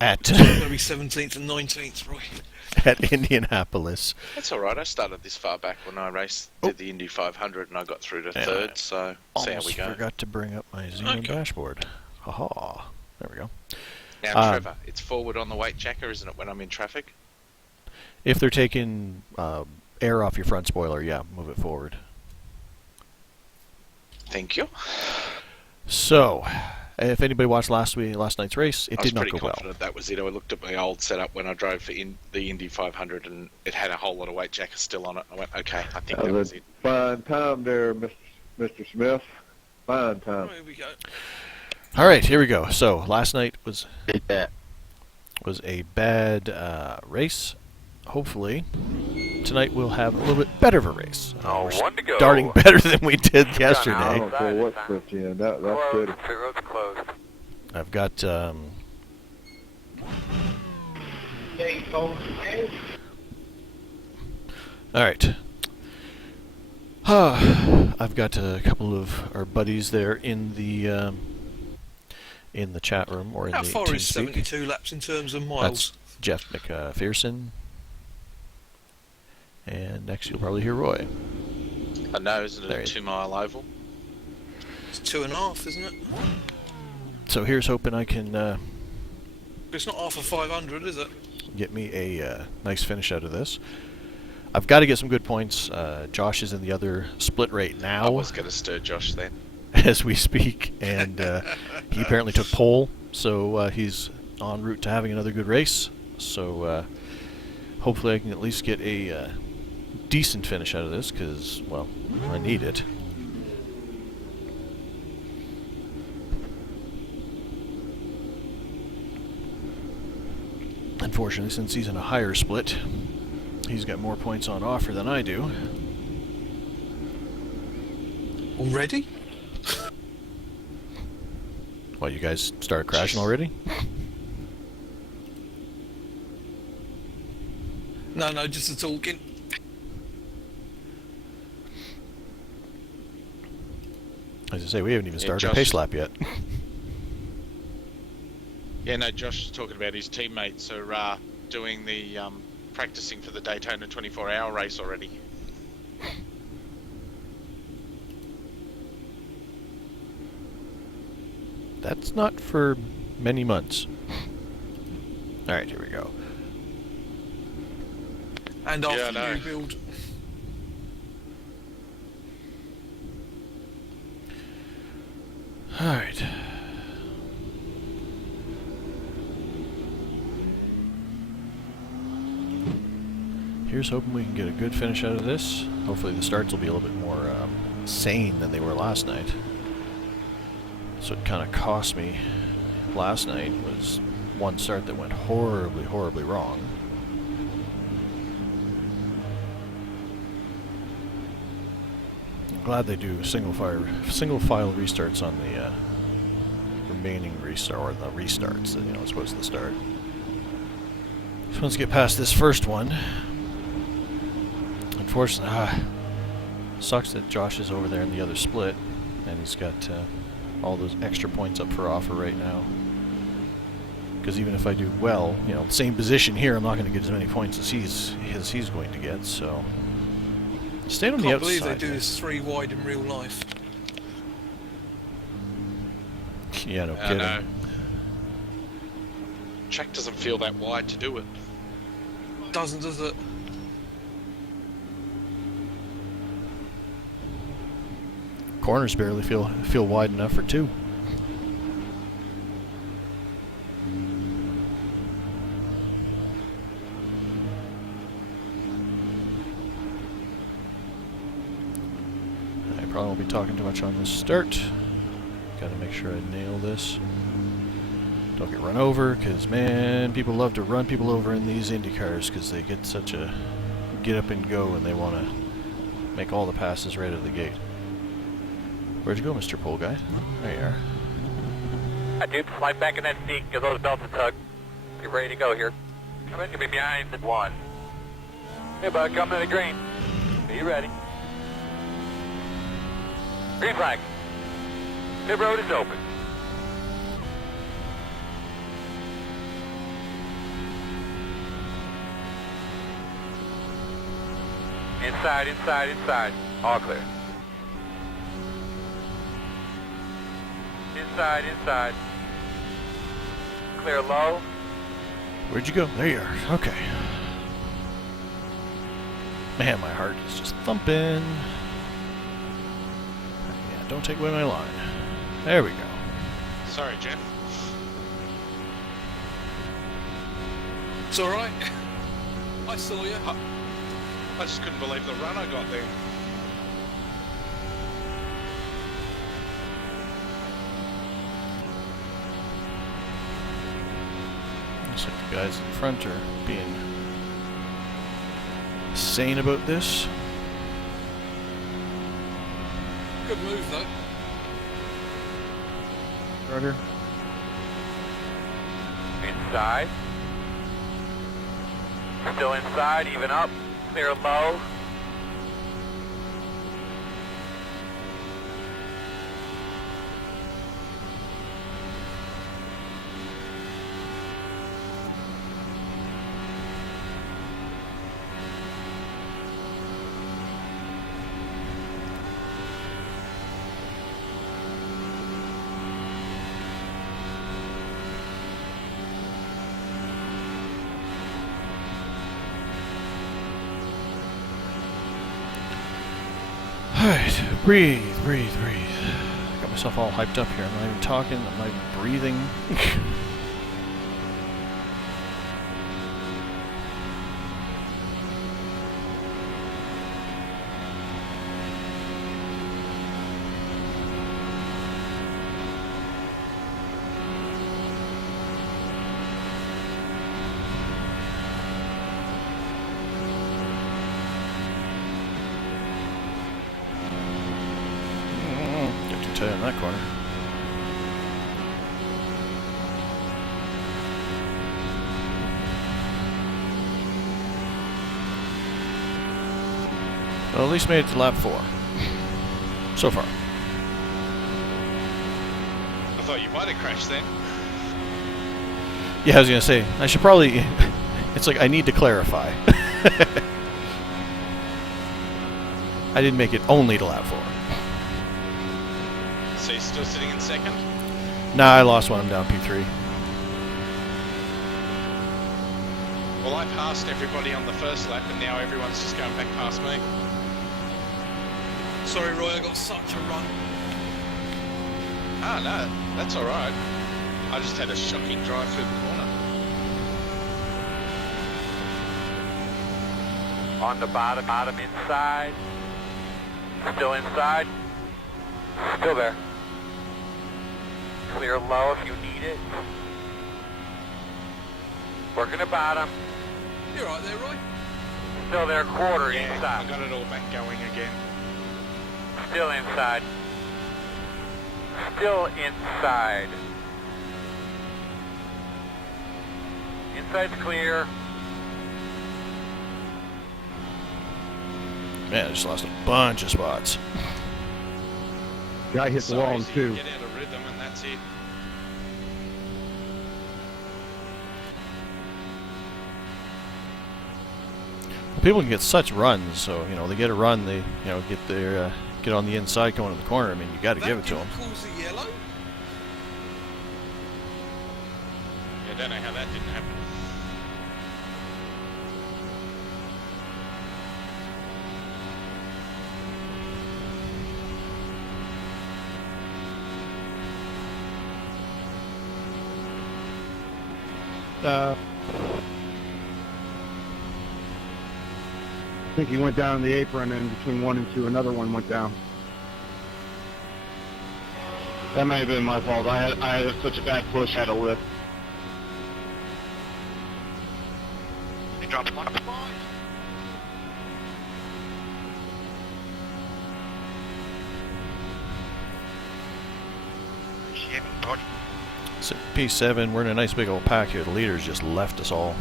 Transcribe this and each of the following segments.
At It's going to be 17th and 19th, Roy. at Indianapolis. That's all right. I started this far back when I did the Indy 500 and I got through to third, so see how we Almost go. forgot to bring up my Xenon dashboard. Haha. There we go. Now, Trevor, it's forward on the weight checker, isn't it, when I'm in traffic? If they're taking air off your front spoiler, yeah, move it forward. Thank you. So, if anybody watched last night's race, it did not go well. I was pretty confident that was it. I looked at my old setup when I drove for the Indy 500 and it had a whole lot of weight checker still on it. I went, okay, I think that was it. Fine time there, Mr. Smith. Fine time. Here we go. All right, here we go. So, last night was a bad race. Hopefully, tonight we'll have a little bit better of a race. We're starting better than we did I yesterday. don't care what puts you in. That's good. I've got all right. I've got a couple of our buddies there in the chat room or in How the far is TeamSpeak. 72 laps in terms of miles? That's Jeff McPherson. And next you'll probably hear Roy. I know, isn't it a 2-mile oval? It's 2.5, isn't it? So here's hoping I can It's not half of 500, is it? get me a nice finish out of this. I've got to get some good points. Josh is in the other split right now. I was going to stir Josh then. As we speak, and he apparently took pole, so he's en route to having another good race. So hopefully I can at least get a decent finish out of this, because, well, I need it. Unfortunately, since he's in a higher split, he's got more points on offer than I do. Already? Well, you guys started crashing already? No, just the talking. As I say, we haven't even started Josh. a pace lap yet. Yeah, no, Josh is talking about his teammates are doing the practicing for the Daytona 24-hour race already. That's not for many months. Alright, here we go. And Yeah, after no. new build. Alright. Here's hoping we can get a good finish out of this. Hopefully the starts will be a little bit more sane than they were last night. So it kind of cost me last night was one start that went horribly, horribly wrong. I'm glad they do single file restarts on the remaining restart, or the restarts that as opposed to the start. So let's get past this first one. Unfortunately, sucks that Josh is over there in the other split, and he's got all those extra points up for offer right now. Because even if I do well, same position here, I'm not going to get as many points as he's going to get. So stay on the outside. I can't believe they do this 3 wide in real life. Yeah, no kidding. No. Track doesn't feel that wide to do it. Doesn't, does it? Corners barely feel wide enough for 2. I probably won't be talking too much on this start. Got to make sure I nail this. Don't get run over, because man, people love to run people over in these Indy cars because they get such a get up and go and they want to make all the passes right out of the gate. Where'd you go, Mr. Pole Guy? There you are. I do slide back in that seat, give those belts a tug. Get ready to go here. I'm going to be behind the 1. Hey, bud, come to the green. Are you ready? Green flag. The road is open. Inside, inside, inside. All clear. Inside, inside. Clear low. Where'd you go? There you are. Okay. Man, my heart is just thumping. Yeah, don't take away my line. There we go. Sorry, Jeff. It's alright. I saw you. I just couldn't believe the run I got there. Looks like the guys in front are being sane about this. Good move though. Right here. Inside. Still inside, even up. Clear low. Alright, breathe, breathe, breathe. Got myself all hyped up here. I'm not even talking, I'm not even breathing. Get too tight in that corner. Well, at least made it to lap 4. So far. I thought you might have crashed then. Yeah, I was gonna say, I should probably... It's like, I need to clarify. I didn't make it only to lap 4. So you're still sitting in second? Nah, I lost one. I'm down P3. Well, I passed everybody on the first lap, and now everyone's just going back past me. Sorry, Roy, I got such a run. Ah, no, that's all right. I just had a shocking drive through the corner. On the bottom, inside. Still inside. Still there. Clear low if you need it. Working the bottom. You're right there, Roy. Still there, quarter Yeah, I inside. got it all back going again. Still inside. Still inside. Inside's clear. Man, I just lost a bunch of spots. Guy hit the So wall in easy to 2. get out of rhythm, and that's it. People can get such runs, so they get a run, they get their get on the inside going to the corner. I mean, you got to give it to them. That cause the yellow? I don't know how that didn't happen. I think he went down in the apron, and between 1 and 2, another one went down. That may have been my fault. I had such a bad push, had a lift. He dropped one. So P7, we're in a nice big old pack here. The leaders just left us all.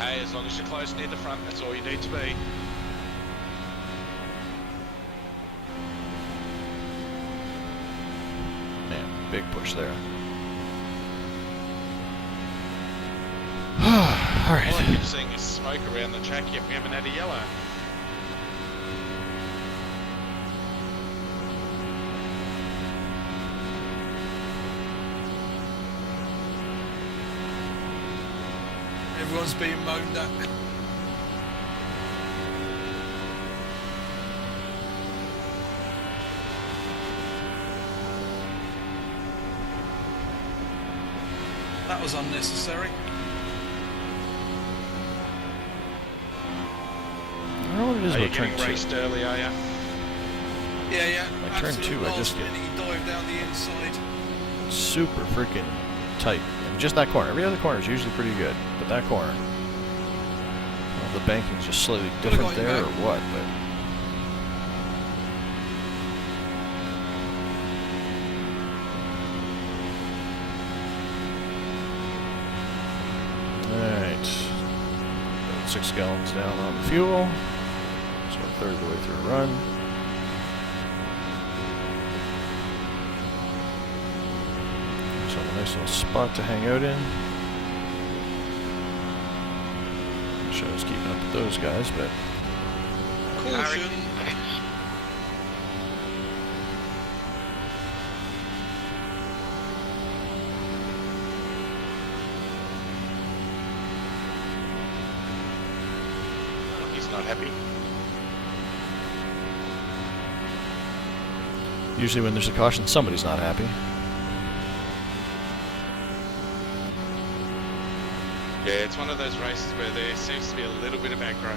Hey, as long as you're close near the front, that's all you need to be. Man, big push there. All All I right. keep seeing is smoke smoke around the track yet. We haven't had a yellow. Everyone's being moaned at. That was unnecessary. I don't know what it is Are you about turn getting 2. raced early, are you? Yeah. Like turn Absolute 2, I last just get- minute he dived down the inside. Super freaking tight. And just that corner. Every other corner is usually pretty good, but that corner. I don't know if the banking's just slightly Could've different got you there or back. what, but. Alright. About 6 gallons down on the fuel. So a third of the way through a run. So a nice little spot to hang out in. Wish I was keeping up with those guys, but Caution. He's not happy. usually when there's a caution, somebody's not happy. Yeah, it's one of those races where there seems to be a little bit of aggro.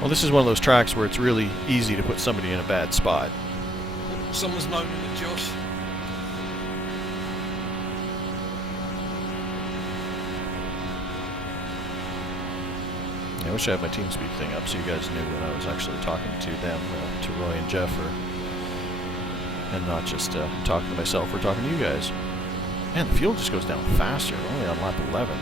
Well, this is one of those tracks where it's really easy to put somebody in a bad spot. Someone's moaning at Josh. I wish I had my TeamSpeak thing up so you guys knew when I was actually talking to them, to Roy and Jeff, and not just talking to myself or talking to you guys. Man, the fuel just goes down faster. We're only on lap 11.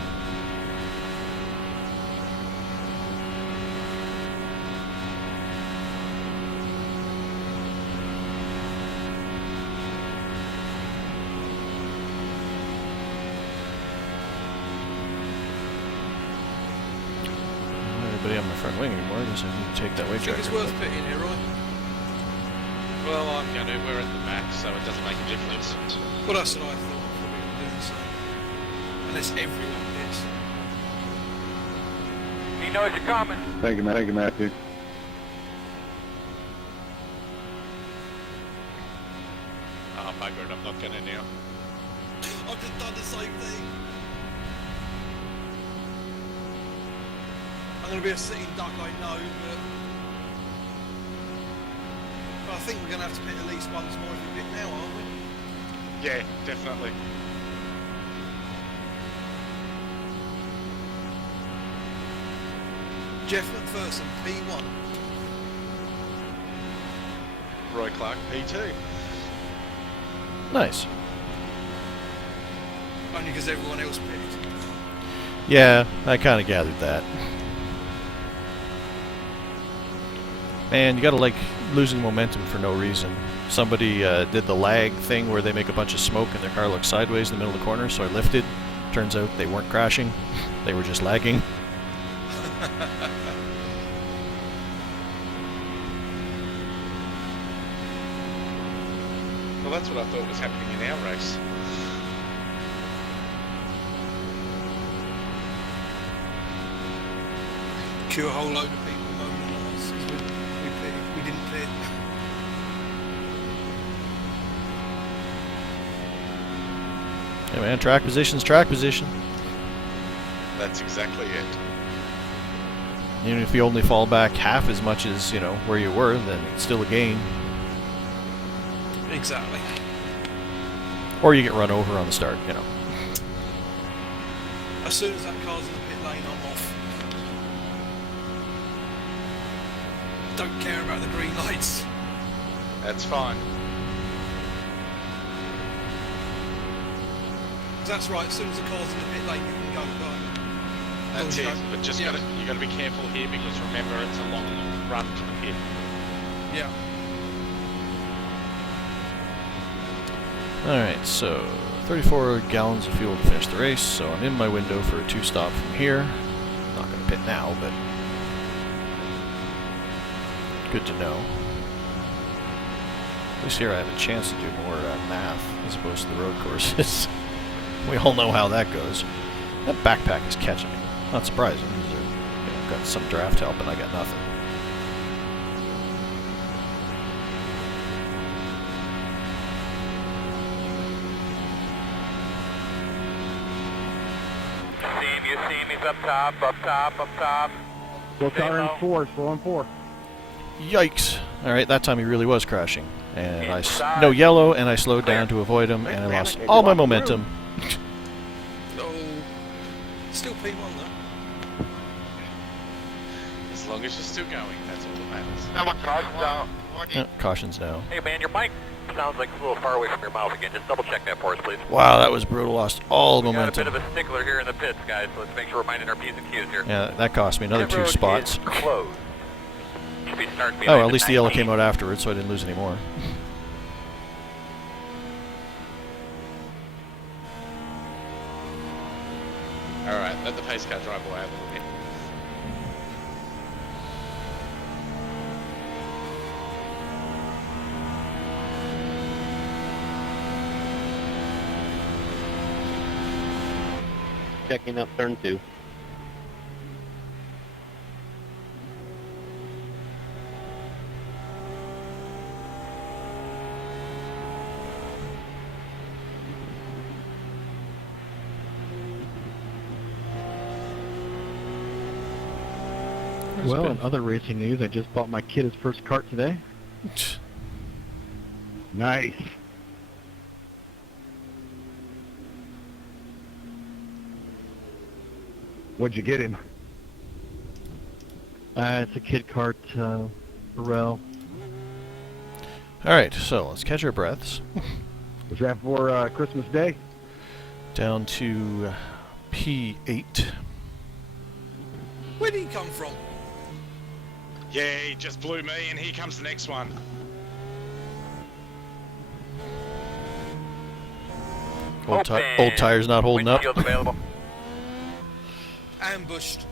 Anybody on my front wing anymore? I guess I need to take that way I think tracker. it's worth pitting here, Roy. Well, I'm going to. We're at the max, so it doesn't make a difference. Well, that's what I thought. Probably would do the same. Unless everyone pits. He knows you're coming. Thank you, Matthew. Oh, bugger it, I'm not going to now. I've just done the same thing. I'm going to be a sitting duck, I know, but I think we're going to have to pit at least once more if we pit now, aren't we? Yeah, definitely. Jeff McPherson, P1. Roy Clark, P2. Nice. Only because everyone else pitted. Yeah, I kind of gathered that. Man, you gotta like losing momentum for no reason. Somebody did the lag thing where they make a bunch of smoke and their car looks sideways in the middle of the corner, so I lifted. Turns out they weren't crashing, they were just lagging. Well, that's what I thought was happening in our race. Cure a whole load of people moaning at us because we pitted. We didn't pit. Yeah, man, track position's track position. That's exactly it. Even if you only fall back half as much as, you know, where you were, then it's still a gain. Exactly. Or you get run over on the start, you know. As soon as that car's in the pit lane, I'm off. Don't care about the green lights. That's fine. That's right, as soon as the car's in the pit lane, you can go. That's Oh, it. no. But just Yeah. you got to be careful here because remember it's a long run to the pit. Yeah. Alright, so 34 gallons of fuel to finish the race, so I'm in my window for a 2-stop from here. Not going to pit now, but good to know. At least here I have a chance to do more math as opposed to the road courses. We all know how that goes. That backpack is catching me. Not surprising, because I've got some draft help and I got nothing. You see me, up top, up top, up top. Slow car in 4, slow in 4. Yikes! Alright, that time he really was crashing. And Inside. no yellow, and I slowed down to avoid him, and I lost all my momentum. No. Still P1 though. As long as you're still going, that's all that matters. Caution's down. Cautions now. Hey man, your mic sounds like it's a little far away from your mouth again. Just double check that for us, please. Wow, that was brutal. Lost all We got a momentum. bit of a stickler here in the pits, guys, so let's make sure we're minding our P's and Q's here. Yeah, that cost me another Pit 2 road spots. is closed. Should be starting Oh, behind at least the yellow 19. came out afterwards, so I didn't lose any more. Alright, let the pace car drive away a little bit. Checking up turn 2. Well, in other racing news, I just bought my kid his first kart today. Nice. What'd you get him? It's a kid kart, Burrell. Alright, so let's catch our breaths. Was that for Christmas Day? Down to P8. Where did he come from? Yeah, he just blew me, and here comes the next one. Old tires not holding up. Windshield's available. Ambushed.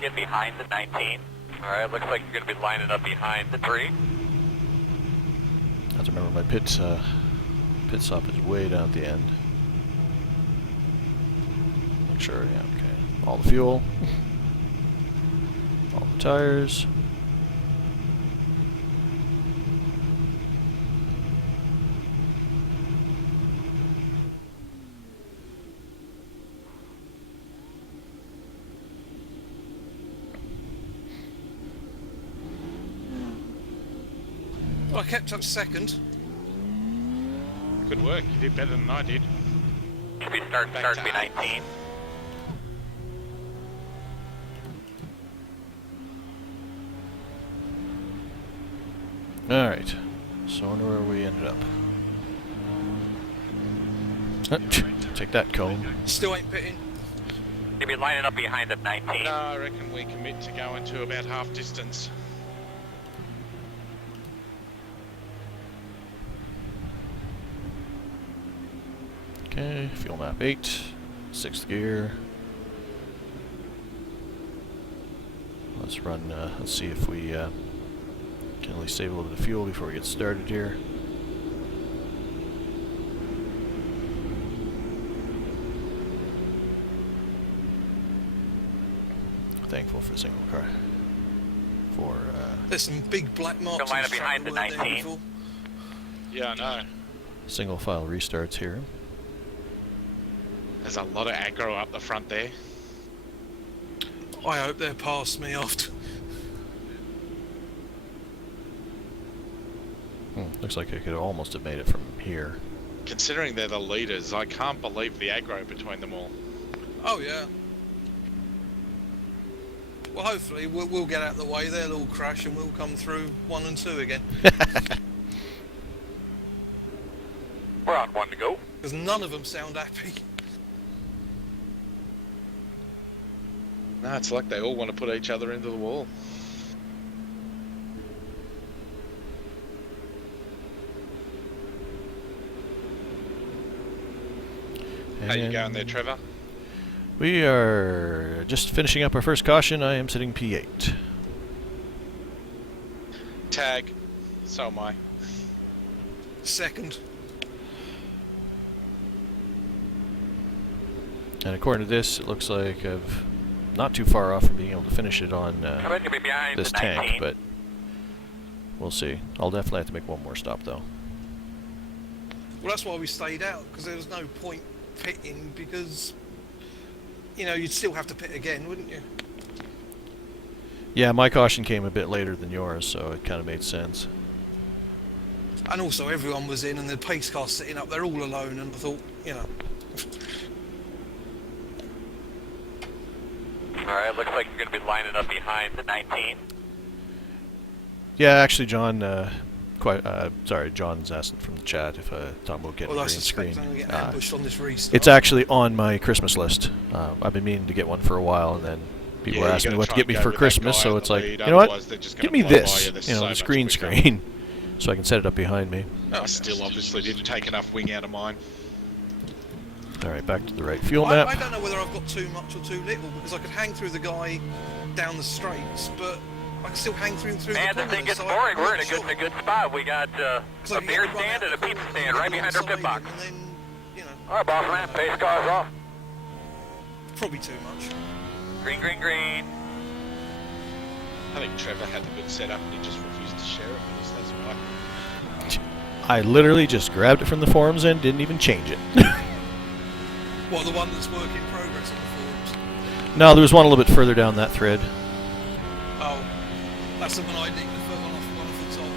Get behind the 19. Alright, looks like you're going to be lining up behind the 3. I have to remember my pit stop is way down at the end. Make sure, yeah, okay. All the fuel. All the tires. I kept up second. Good work, you did better than I did. Should be starting to be 19. Alright. So I wonder where we ended up. Take that, cone. Still ain't pitting. You'll be lining up behind the 19. No, I reckon we commit to going to about half distance. Okay, fuel map 8. 6th gear. Let's run, let's see if we can at least save a little bit of fuel before we get started here. Thankful for single car. For, There's some big black marks. Don't line on up behind front the that weren't there 19. before. Yeah, I know. single file restarts here. There's a lot of aggro up the front there. I hope they're past me after. Looks like I could almost have made it from here. Considering they're the leaders, I can't believe the aggro between them all. Oh yeah. Well, hopefully we'll get out of the way. They'll all crash and we'll come through 1 and 2 again. We're on 1 to go. Because none of them sound happy. No, it's like they all want to put each other into the wall. How you going there, Trevor? We are just finishing up our first caution. I am sitting P8. Tag. So am I. Second. And according to this, it looks like I've not too far off from being able to finish it on Come in, you'll be behind this the tank, 19. but we'll see. I'll definitely have to make one more stop, though. Well, that's why we stayed out, because there was no point pitting, because, you know, you'd still have to pit again, wouldn't you? Yeah, my caution came a bit later than yours, so it kind of made sense. And also everyone was in, and the pace car sitting up there all alone, and I thought, you know... Alright, looks like you're going to be lining up behind the 19. Yeah, actually, John, John's asking from the chat if talking about getting Well, a I green suspect screen. I'm going to get ambushed on this restart. It's actually on my Christmas list. I've been meaning to get one for a while, and then people were asking me what to get me for Christmas, so it's like, you know what? Give me this, this green screen, so I can set it up behind me. I still obviously didn't take enough wing out of mine. All right, back to the right fuel I map. don't know whether I've got too much or too little, because I could hang through the guy down the straights, but I can still hang through Man, the this thing corners, gets so boring. I'm We're in not a good spot. We got a beer stand and a pizza stand right behind our pit box. And then, you know, Alright, boss man, pace car's off. probably too much. Green, green, green. I think Trevor had the good setup and he just refused to share it with us, that's why. I literally just grabbed it from the forums and didn't even change it. What, the one that's work in progress on the forums? No, there was one a little bit further down that thread. Oh, that's the one I nicked the first one off the top.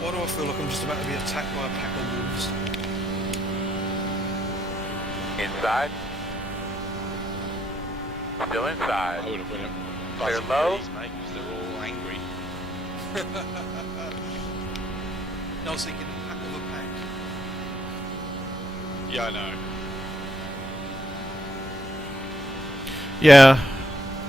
Why do I feel like I'm just about to be attacked by a pack of wolves? Inside. Still inside. I would have went up Clear buzzing low. these, mate, because they're all angry. No, I was thinking a pack of a pack. Yeah, I know. Yeah,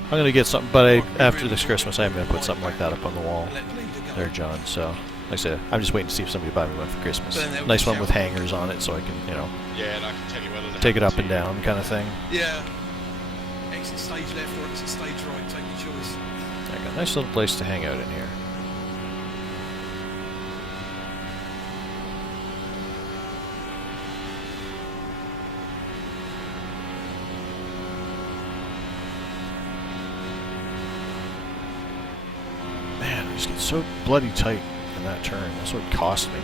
I'm gonna get something, but after this Christmas, I am gonna put something like that up on the wall And let the leader go. there, John. So, like I said, I'm just waiting to see if somebody buy me one for Christmas. But then they'll Nice just one with shout. hangers on it, so I can, Yeah, and I can tell you whether they take it happen up and to you. down, kind of thing. Yeah. Exit stage left or exit stage right, take your choice. I got a nice little place to hang out in here. Man, I just get so bloody tight in that turn. That's what it cost me.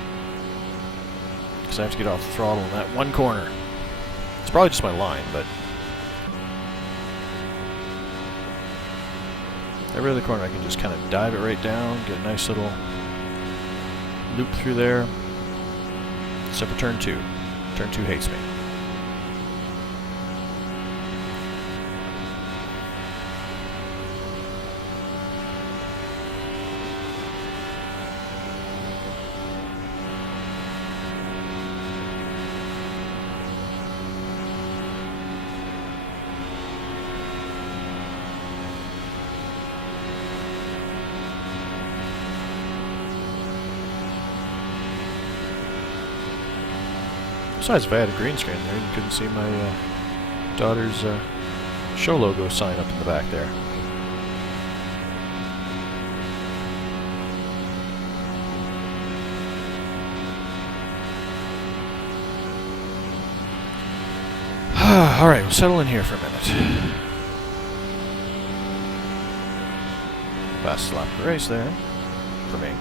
Because I have to get off the throttle in that one corner. It's probably just my line, but every other corner I can just kind of dive it right down, get a nice little loop through there. Except for turn 2. Turn 2 hates me. Besides, if I had a green screen there, you couldn't see my daughter's show logo sign up in the back there. Alright, we'll settle in here for a minute. Fast lap of the race there, for me.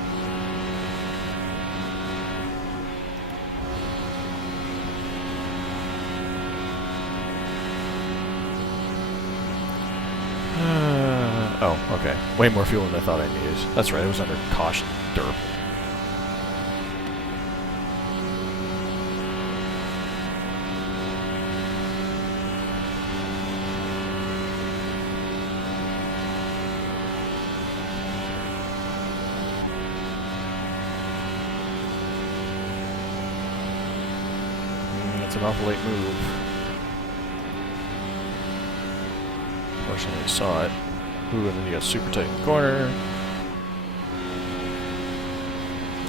Oh, okay. Way more fuel than I thought I needed. That's right, it was under caution. Derp. That's an awful late move. Fortunately, I saw it. Ooh, and then you got super tight in the corner.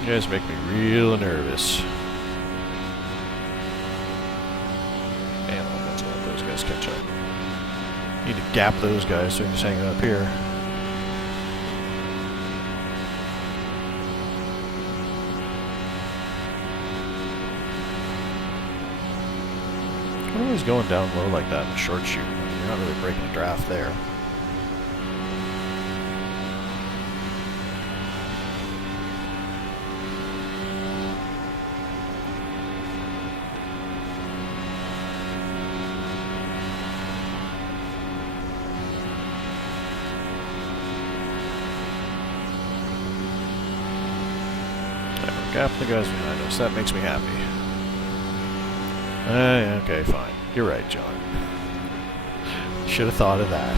You guys make me real nervous. Man, I'm going to let those guys catch up. Need to gap those guys so we can just hang up here. I'm always going down low like that in a short shoot. You're not really breaking a draft there. Gap the guys behind us. That makes me happy. Okay, fine. You're right, John. Should have thought of that.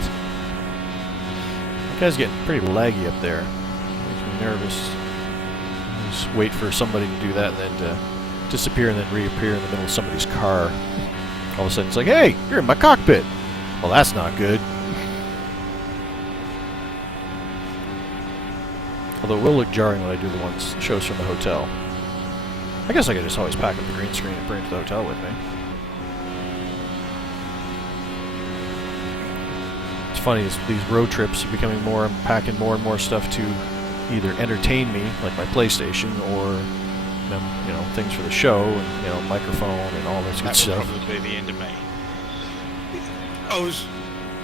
That guy's getting pretty laggy up there. Makes me nervous. Just wait for somebody to do that and then to disappear and then reappear in the middle of somebody's car. All of a sudden it's like, hey, you're in my cockpit. Well, that's not good. Although it will look jarring when I do the ones shows from the hotel. I guess I could just always pack up the green screen and bring it to the hotel with me. It's funny, these road trips are becoming more, I'm packing more and more stuff to either entertain me, like my PlayStation, or you know, things for the show, and you know, microphone and all this good stuff. That would probably be the end of me. I was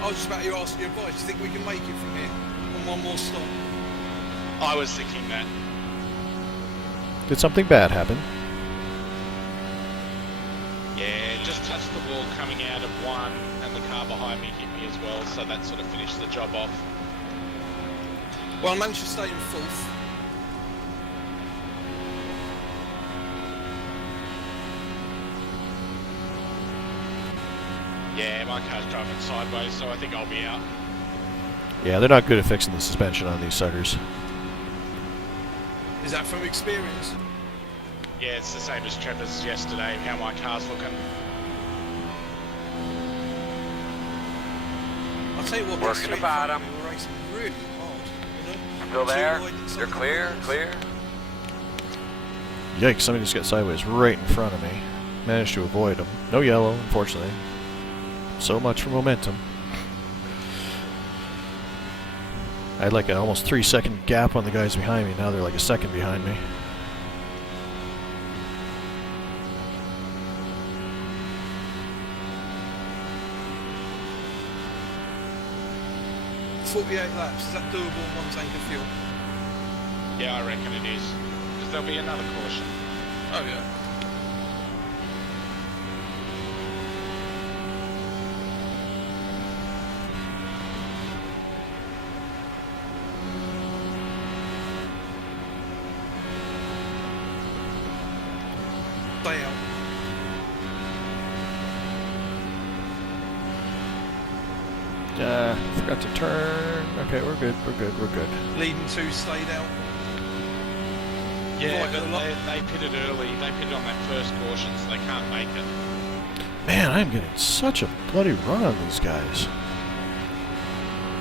just about to ask your advice. Do you think we can make it from here on one more stop? I was thinking that. Did something bad happen? Yeah, just touched the wall coming out of one, and the car behind me hit me as well, so that sort of finished the job off. Well, I managed to stay in fourth. Yeah, my car's driving sideways, so I think I'll be out. Yeah, they're not good at fixing the suspension on these suckers. Is that from experience? Yeah, it's the same as Trevor's yesterday, how my car's looking. I'll tell you what, Working the bottom. we were racing really hard. You know? Still Too there? wide in some You're clear, corners. clear. Yikes, somebody just got sideways right in front of me. Managed to avoid them. No yellow, unfortunately. So much for momentum. I had like an almost 3-second gap on the guys behind me. Now they're like a second behind me. Yeah. 48 laps. Is that doable on one tank of fuel? Yeah, I reckon it is. Because there'll be another caution. Oh yeah. Stay out. Forgot to turn. Okay, we're good, we're good, we're good. Leading two stayed out. Yeah, Right, but a lot- they pitted early. They pitted on that first caution, so they can't make it. Man, I'm getting such a bloody run on these guys.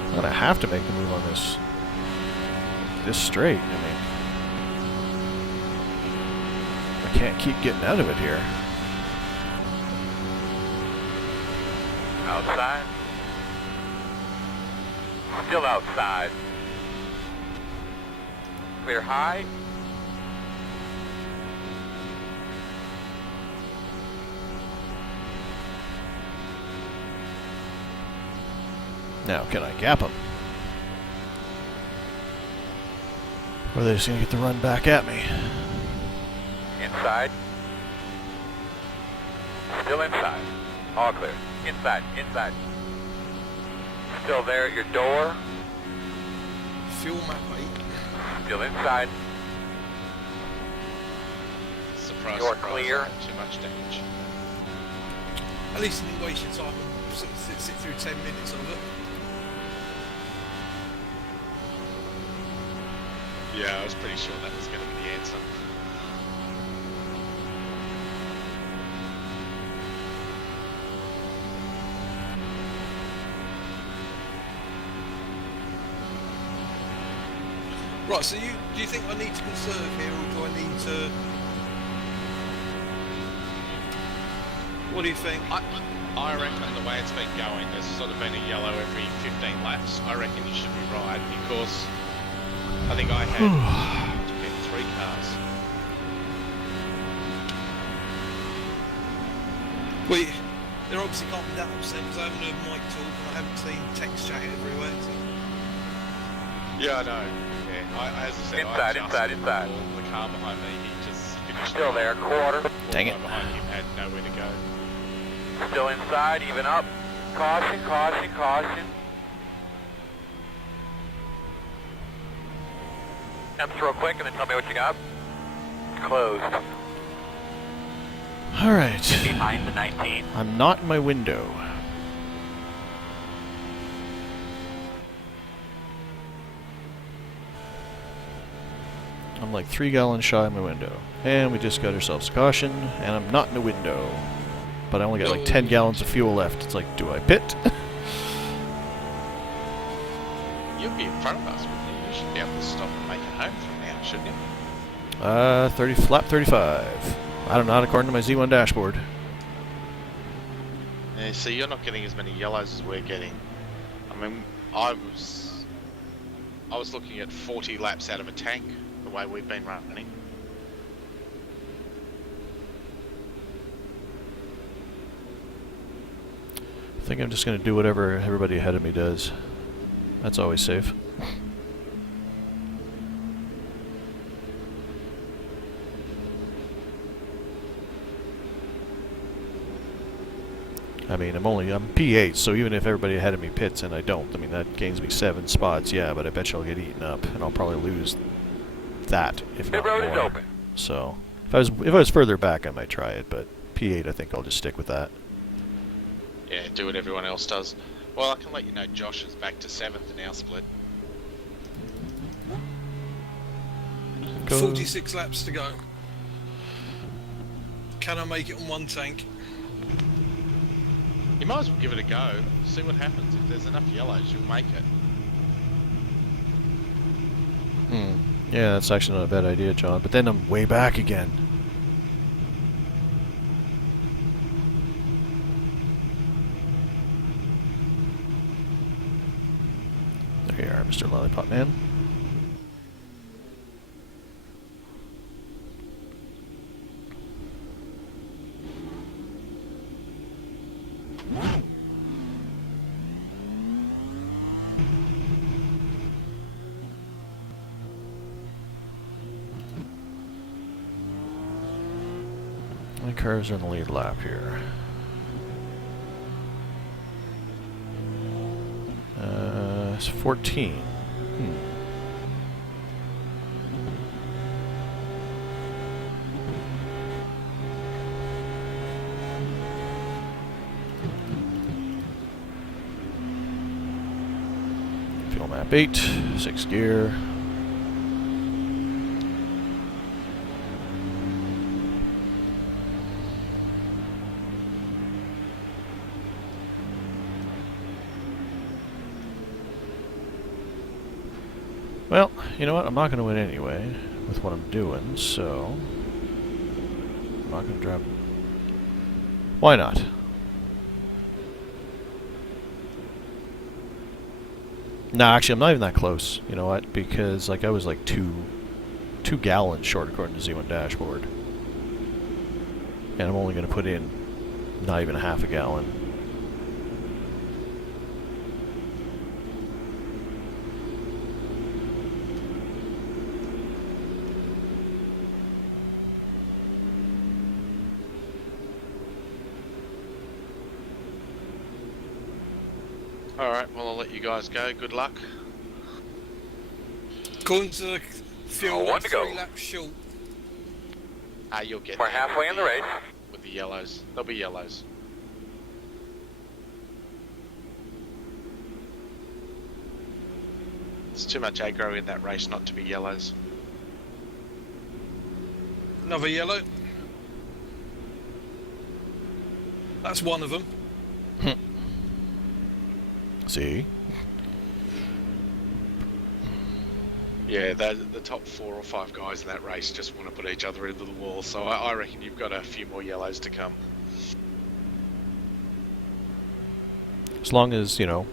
I'm gonna have to make the move on this straight. I mean, I can't keep getting out of it here. Outside. Still outside. Clear high. Now, can I gap them? Or are they just gonna get the run back at me? Inside. Still inside. All clear. Inside, inside. Still there at your door. fuel map 8. Still inside. Surprise, You're surprise, clear. too much damage. At least you didn't waste your time and sort of sit through 10 minutes of it. Yeah, I was pretty sure that was going to be the answer. Right, so do you think I need to conserve here, or do I need to... What do you think? I reckon the way it's been going, there's sort of been a yellow every 15 laps. I reckon you should be right, because I think I had to get 3 cars. Well, they're obviously can't be that upset because I haven't heard Mike talk and I haven't seen text chatting everywhere. So. Yeah, I know. Yeah, as I said, Inside, inside. The car behind me, he just finished. Still there, quarter. Dang it. Behind him had nowhere to go. Still inside, even up. Caution, caution, caution. Temps real quick and then tell me what you got. Closed. Alright. Behind the 19. I'm not in my window. I'm like 3 gallons shy of my window. And we just got ourselves a caution, and I'm not in the window. But I only got like 10 gallons of fuel left. It's like, do I pit? You'll be in front of us, wouldn't you? You should be able to stop and make it home from now, shouldn't you? Flap 35. I don't know, not according to my Z1 dashboard. Yeah, see, you're not getting as many yellows as we're getting. I mean, I was looking at 40 laps out of a tank, the way we've been running. I think I'm just going to do whatever everybody ahead of me does. That's always safe. I mean, I'm P8, so even if everybody ahead of me pits and I don't, I mean, that gains me 7 spots, yeah, but I bet you I'll get eaten up, and I'll probably lose that, if The not road is more. open. So, if I was further back, I might try it, but P8, I think I'll just stick with that. Yeah, do what everyone else does. Well, I can let you know Josh is back to 7th in our split. Go. 46 laps to go. Can I make it on 1 tank? You might as well give it a go. See what happens. If there's enough yellows, you'll make it. Yeah, that's actually not a bad idea, John. But then I'm way back again. There you are, Mr. Lollipop Man. My cars are in the lead lap here. It's 14. Fuel map 8, 6 gear. Well, you know what? I'm not going to win anyway with what I'm doing, so I'm not going to drop. Why not? No, actually, I'm not even that close. You know what? Because like I was like two gallons short according to Z1 dashboard, and I'm only going to put in not even half a gallon. Alright, well I'll let you guys go. Good luck. According to the fuel, One to go. 3 laps short. You'll get We're there halfway in the race. with the yellows. There'll be yellows. There's too much aggro in that race not to be yellows. Another yellow. That's one of them. See? Yeah, the top 4 or 5 guys in that race just want to put each other into the wall, so I reckon you've got a few more yellows to come. As long as, you know,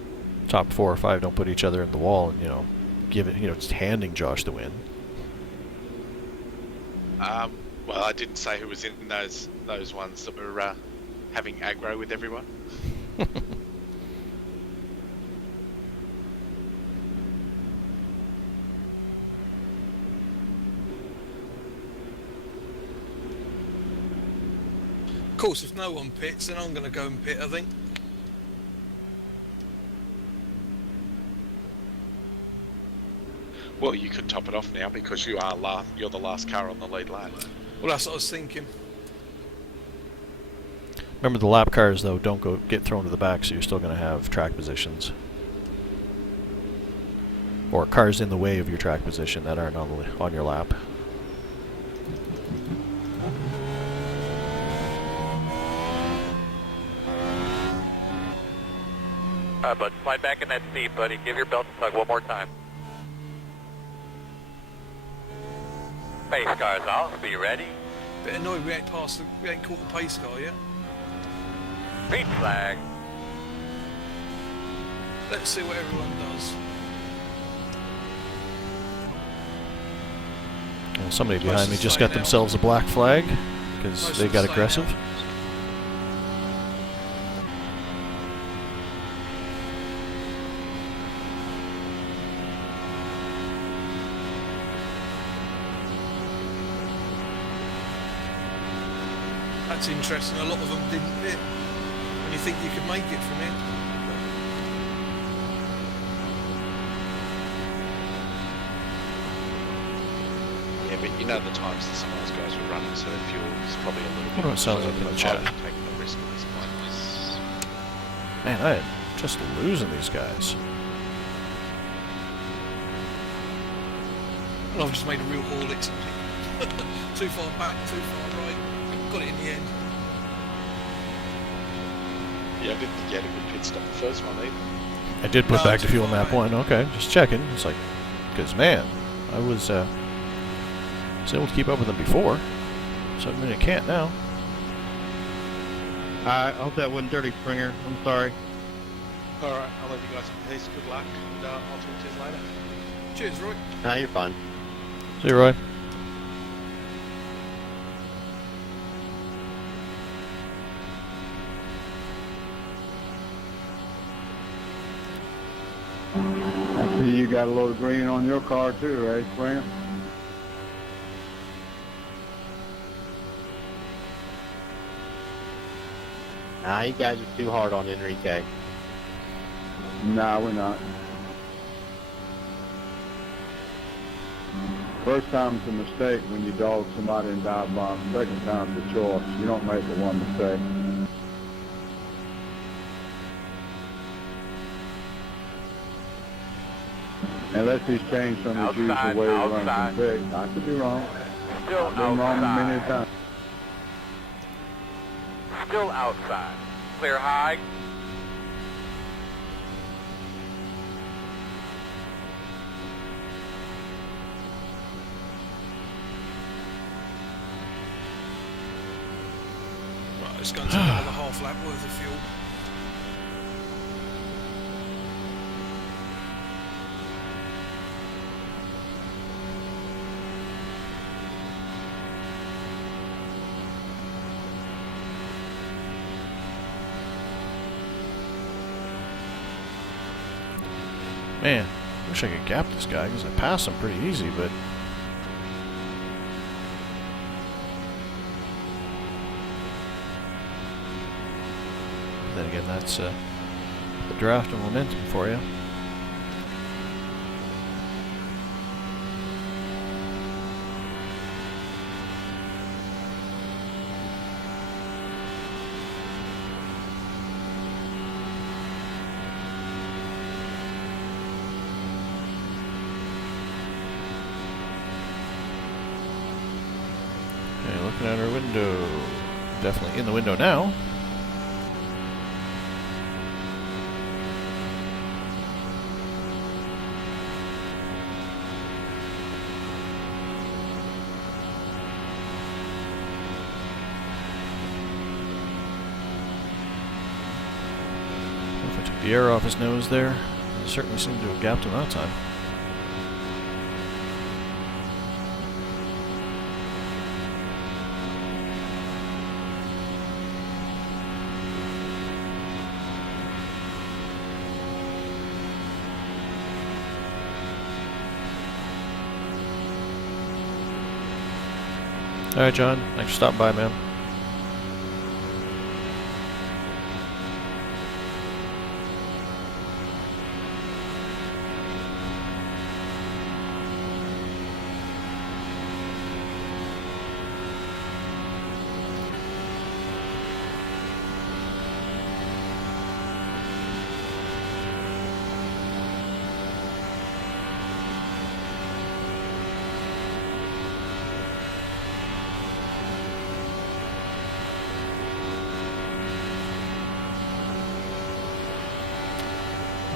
top 4 or 5 don't put each other in the wall and, you know, give it, you know, just handing Josh the win. Well, I didn't say who was in those ones that were having aggro with everyone. Of course, if no one pits, then I'm going to go and pit, I think. Well, you could top it off now because you're the last car on the lead lap. Well, that's what I was thinking. Remember, the lap cars, though, don't get thrown to the back, so you're still going to have track positions. Or cars in the way of your track position that aren't on your lap. Bud, slide back in that seat, buddy. Give your belt a tug one more time. Pace cars off. Be ready. Bit annoyed we ain't caught the pace car yet. Green flag. Let's see what everyone does. And somebody Most behind me is just got staying out. themselves a black flag because Most they is got staying aggressive. out. That's interesting. A lot of them didn't pit. And you think you could make it from here? Yeah, but you know the times that some of those guys were running, so their fuel is probably a little bit. What do it sound like in the chat? Taking the risk at this point. Man, I am just losing these guys. Well, I've just made a real haul it. Too far back, too far right. Got it in the end. Yeah, I didn't think you had a good pit stop the first one either. I did put No, back to too fuel far map away. 1. Okay, just checking. It's like, because man, I was able to keep up with them before. So I mean, I can't now. I hope that wasn't dirty, Springer. I'm sorry. Alright, I'll leave you guys in peace. Good luck, and I'll talk to you later. Cheers, Roy. Nah, you're fine. See you, Roy. I see you got a load of green on your car too, right, Springer? Nah, you guys are too hard on Enrique. Nah, we're not. First time's a mistake when you dog somebody in dive bomb. Second time's a choice. You don't make the one mistake. Unless he's changed from his usual Outside, way of running outside. some big. I could be wrong. Still I've been wrong many outside. times. Still outside. Clear high. Right, it's going to take another half lap worth of fuel. Man, wish I could gap this guy because I passed him pretty easy, but then again, that's the draft and momentum for you. window. Definitely in the window now. If I took the air off his nose there, it certainly seemed to have gapped him that time. Alright, John. Thanks for stopping by, man.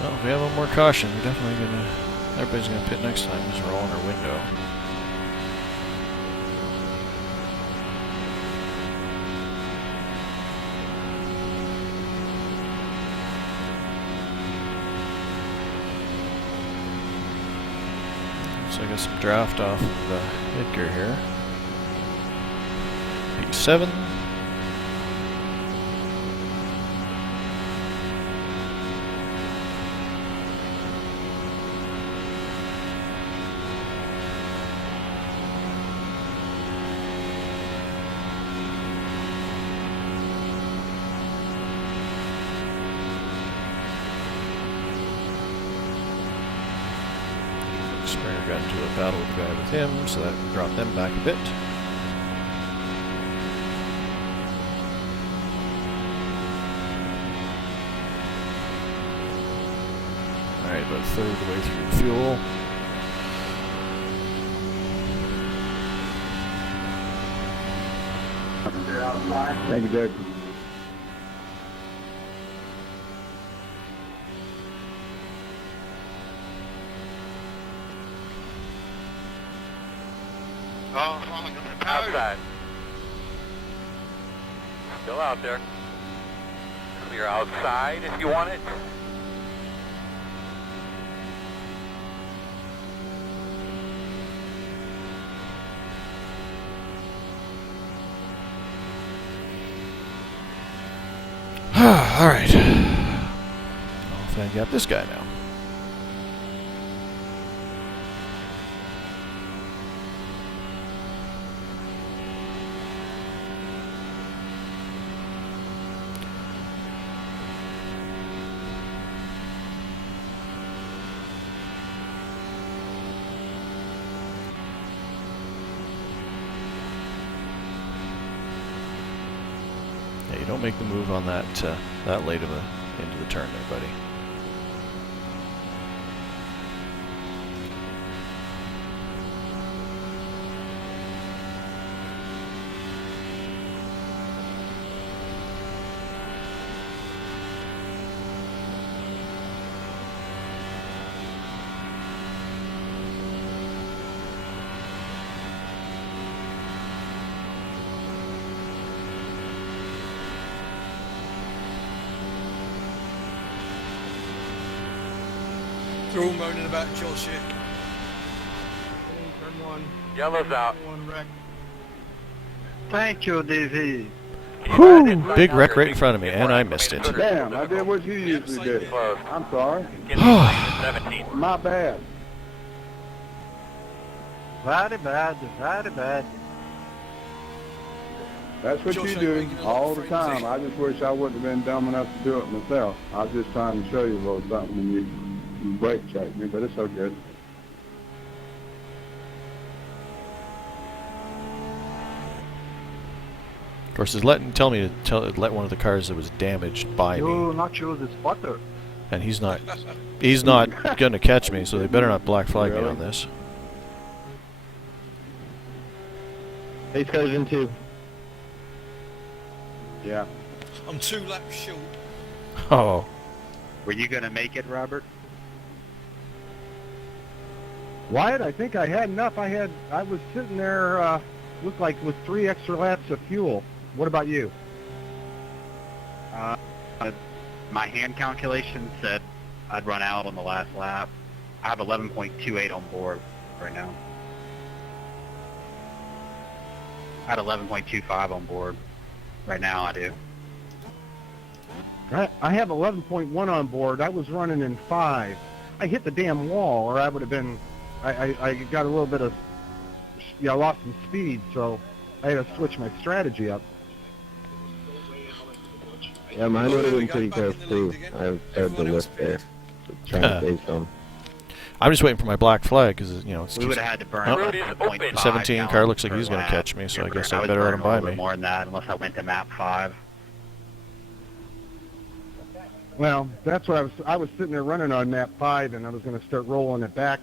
Well, if we have a little more caution, we're definitely gonna. Everybody's gonna pit next time because we're all in our window. So I got some draft off of Edgar here. P7. Springer got into a battle with the guy with him, so that dropped them back a bit. Alright, about a third of the way through the fuel. Thank you, Dick. Outside. Still out there. Clear outside if you want it. Alright. I'll fan gap this guy now. Yeah, you don't make the move on that that late of a into the turn there, buddy. They're all moaning about your shit. Turn one. Yellow's out. One wreck. Thank you, DV. Whew, big wreck right in front of me, and I missed it. Damn, I did what you usually do. Close. I'm sorry. 17. My bad. Very bad, very bad. That's what Josh, you I'm do making a all lot the of time. friends. I just wish I wouldn't have been dumb enough to do it myself. I was just trying to show you a little something when you brake checked me, but it's so good. Of course, he's tell me to let one of the cars that was damaged by me, You not use the spotter. and he's not gonna catch me, so they better not black flag me Really? on this. Base goes in two. Yeah. I'm 2 laps short. Oh, Were you going to make it, Robert? Wyatt, I think I had enough. I was sitting there, looked like with 3 extra laps of fuel. What about you? My hand calculation said I'd run out on the last lap. I have 11.28 on board right now. I had 11.25 on board. Right now I do. I have 11.1 on board. I was running in 5. I hit the damn wall, or I would have been. I got a little bit of. Yeah, I lost some speed, so I had to switch my strategy up. Yeah, mine would have been pretty Back in close the too. lead again. I had the Everyone else lift there. pitted. Trying to save some. I'm just waiting for my black flag because it's We would have had to burn Oh. about Road is 0.5 open. 17 car gallons looks like per he's gonna lap. catch me, so I guess I was better let him burning by a little me. bit more than that, unless I went to map 5. Well, that's what I was sitting there running on map 5, and I was going to start rolling it back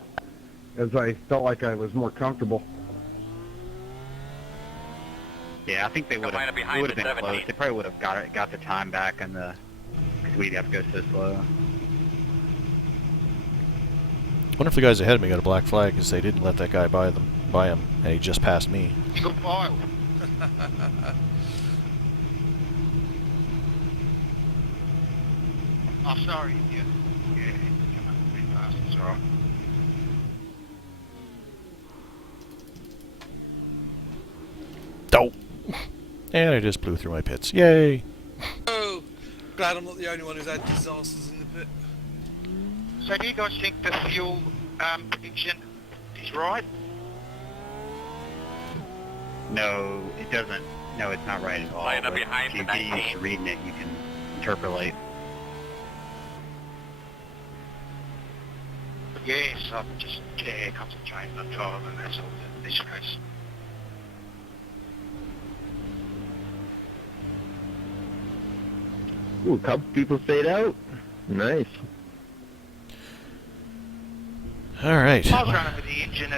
as I felt like I was more comfortable. Yeah, I think they would line have. up behind It would have the been 17. close. They probably would have got the time back, and because we'd have to go so slow. I wonder if the guys ahead of me got a black flag because they didn't let that guy by him, and he just passed me. You go file. Oh, sorry. Yeah, come up pretty fast. It's all right. Oh, and I just blew through my pits. Yay! Oh, glad I'm not the only one who's had disasters in the pit. So do you guys think the fuel prediction is right? No, it doesn't. No, it's not right at all. Line up but behind if you the get used 19. to reading it, you can interpolate. Yes, I'm just concentrating on time, and that's all in this case. Ooh, a couple people stayed out. Nice. All right. I was running with the engine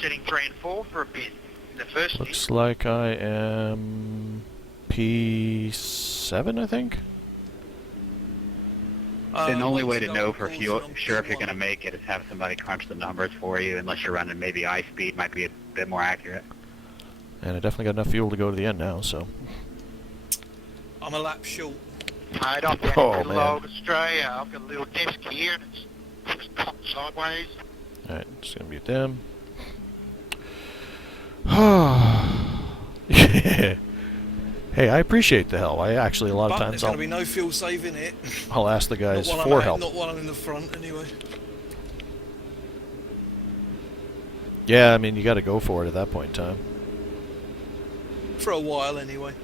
setting 3 and 4 for a bit in the first heat. Looks like I am P7, I think. The only way to Once know you for go fuel, on sure if you're P1. going to make it, is have somebody crunch the numbers for you, unless you're running maybe I speed, might be a bit more accurate. And I definitely got enough fuel to go to the end now, so. I'm a lap short. Mate, I'm down Oh, in middle man. old Australia. I've got a little desk here, and it's just cocked sideways. All right, just gonna mute them. Hey, I appreciate the help. I actually a lot of But times there's going to be no fuel saving it. I'll ask the guys Not while for I'm help. Not while I'm in the front, anyway. Yeah, I mean you got to go for it at that point in time. For a while, anyway.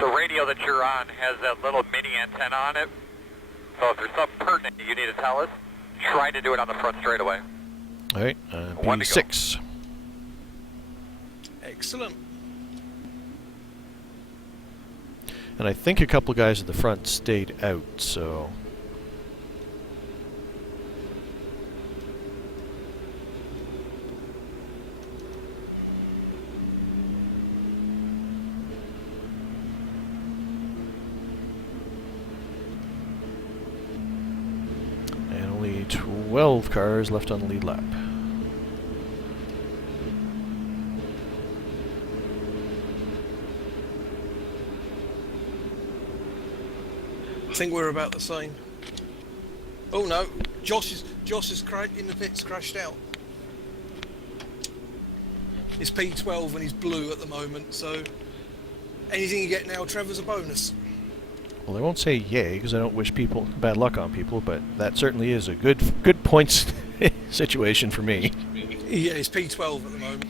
The radio that you're on has that little mini antenna on it. So if there's something pertinent you need to tell us, try to do it on the front straightaway. All right, One to go. P6. Excellent. And I think a couple guys at the front stayed out, so. And only 12 cars left on the lead lap. I think we're about the same. Oh no, Josh is in the pits, crashed out. He's P12 and he's blue at the moment, so anything you get now, Trevor's a bonus. Well, I won't say yay because I don't wish people bad luck on people, but that certainly is a good points situation for me. Yeah, he's P12 at the moment.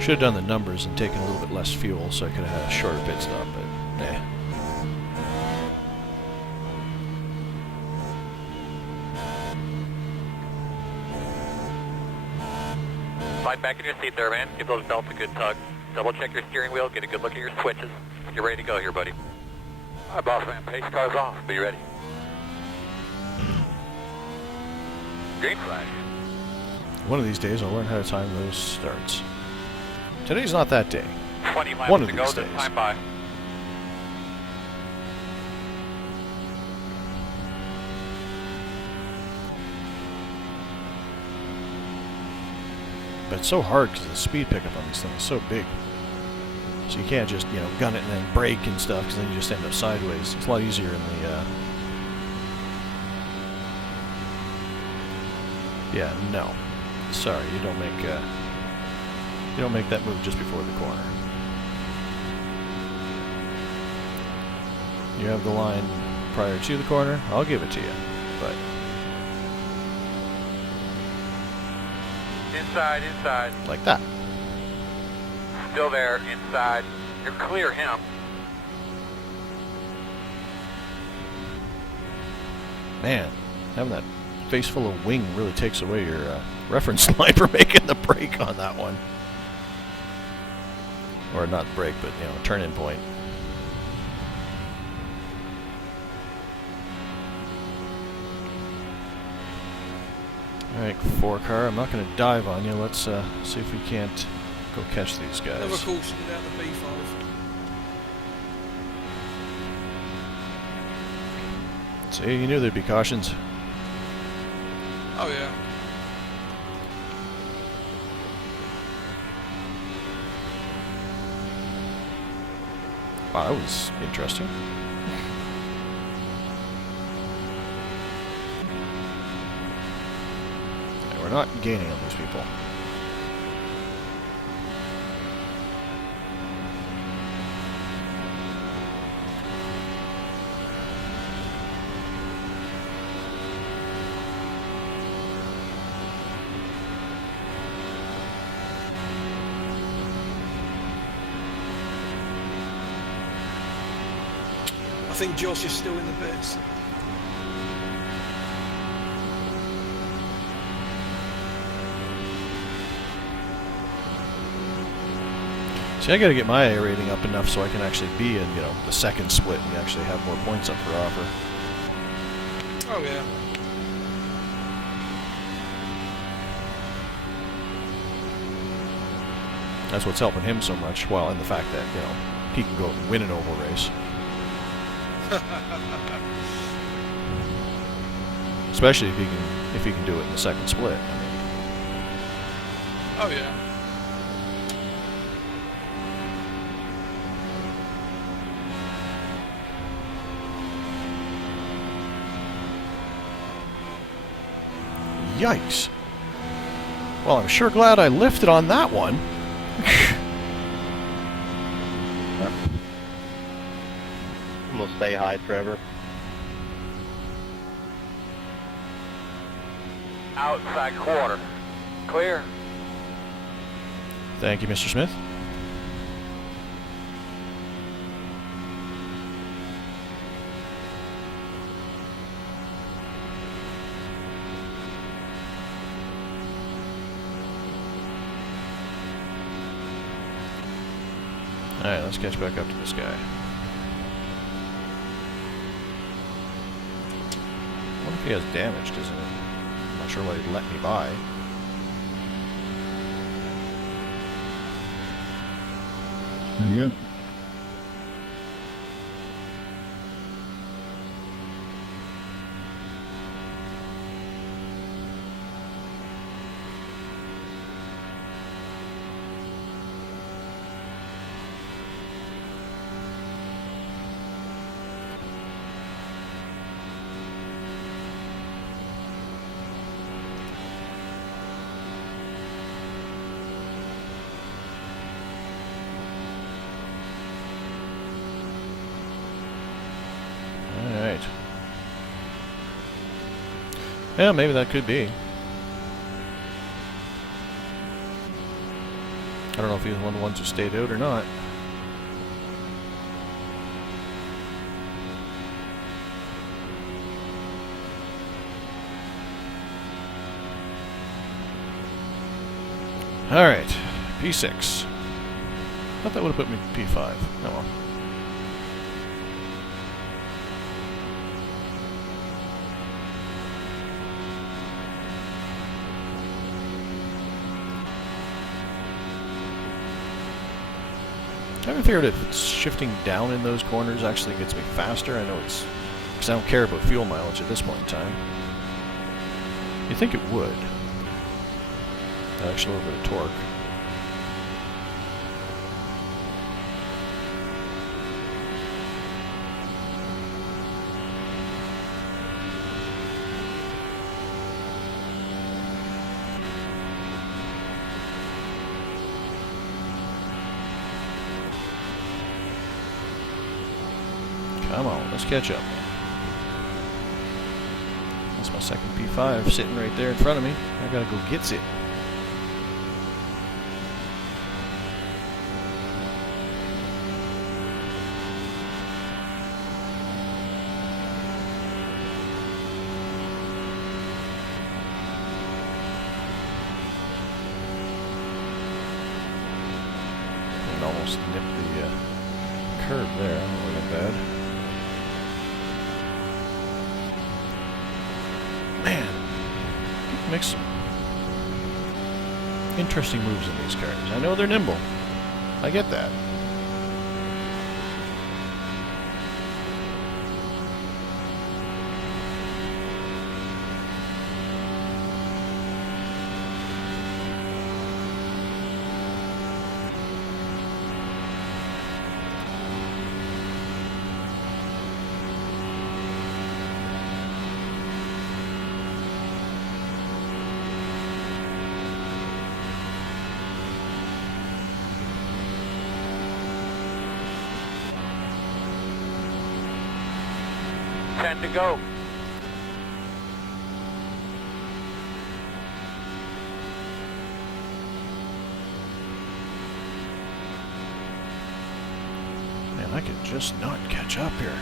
Should have done the numbers and taken a little bit less fuel so I could have had a shorter pit stop, but nah. Slide back in your seat there, man. Give those belts a good tug. Double check your steering wheel, get a good look at your switches. You're ready to go here, buddy. All right, boss man, pace car's off. Be ready. Green flag. One of these days I'll learn how to time those starts. Today's not that day. 20 laps One of to go, these this days. time by. But it's so hard because the speed pickup on these things is so big. So you can't just, gun it and then brake and stuff, because then you just end up sideways. It's a lot easier in the, Yeah, no. Sorry, you don't make that move just before the corner. You have the line prior to the corner, I'll give it to you, but... Inside. like that. Still there, inside. You're clear him. Man, having that face full of wing really takes away your reference line for making the break on that one. Or not break, but, turn-in point. Alright, 4 car, I'm not going to dive on you. Let's see if we can't go catch these guys. Another caution about the B5. See, you knew there'd be cautions. Oh yeah. Wow, that was interesting. And we're not gaining on these people. I think Josh is still in the pits. See, I gotta get my A rating up enough so I can actually be in, the second split and actually have more points up for offer. Oh yeah. That's what's helping him so much, well, and the fact that, he can go and win an oval race. Especially if he can do it in the second split. Oh yeah. Yikes. Well, I'm sure glad I lifted on that one. We'll stay high forever. Outside quarter. Clear. Thank you, Mr. Smith. Alright, let's catch back up to this guy. I wonder if he has damage, isn't it? I'm not sure why he'd let me by. Yeah. Alright. Yeah, maybe that could be. I don't know if he's one of the ones who stayed out or not. Alright, P6. Thought that would have put me P5. Oh well. I haven't figured if shifting down in those corners actually gets me faster. I know it's... because I don't care about fuel mileage at this point in time. You'd think it would. Actually, a little bit of torque. Come on, let's catch up. That's my second P5 sitting right there in front of me. I gotta go get it. And almost nipped the curb there. That wasn't bad. Make some interesting moves in these cars. I know they're nimble. I get that. To go. Man, I could just not catch up here.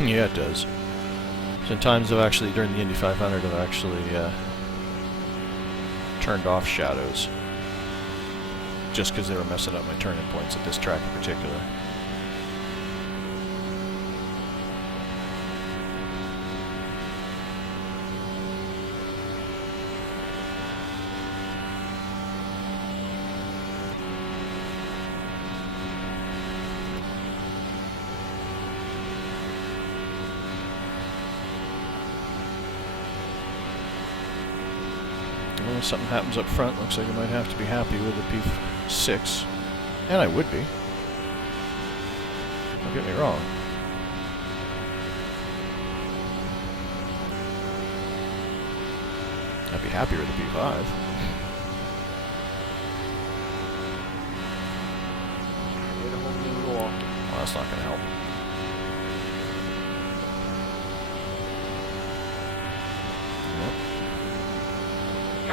Yeah, it does. Sometimes I've actually, during the Indy 500, I've actually turned off shadows just because they were messing up my turning points at this track in particular. Well, if something happens up front, looks like I might have to be happy with the P6. And I would be. Don't get me wrong. I'd be happier with the P5. Well, that's not going to help.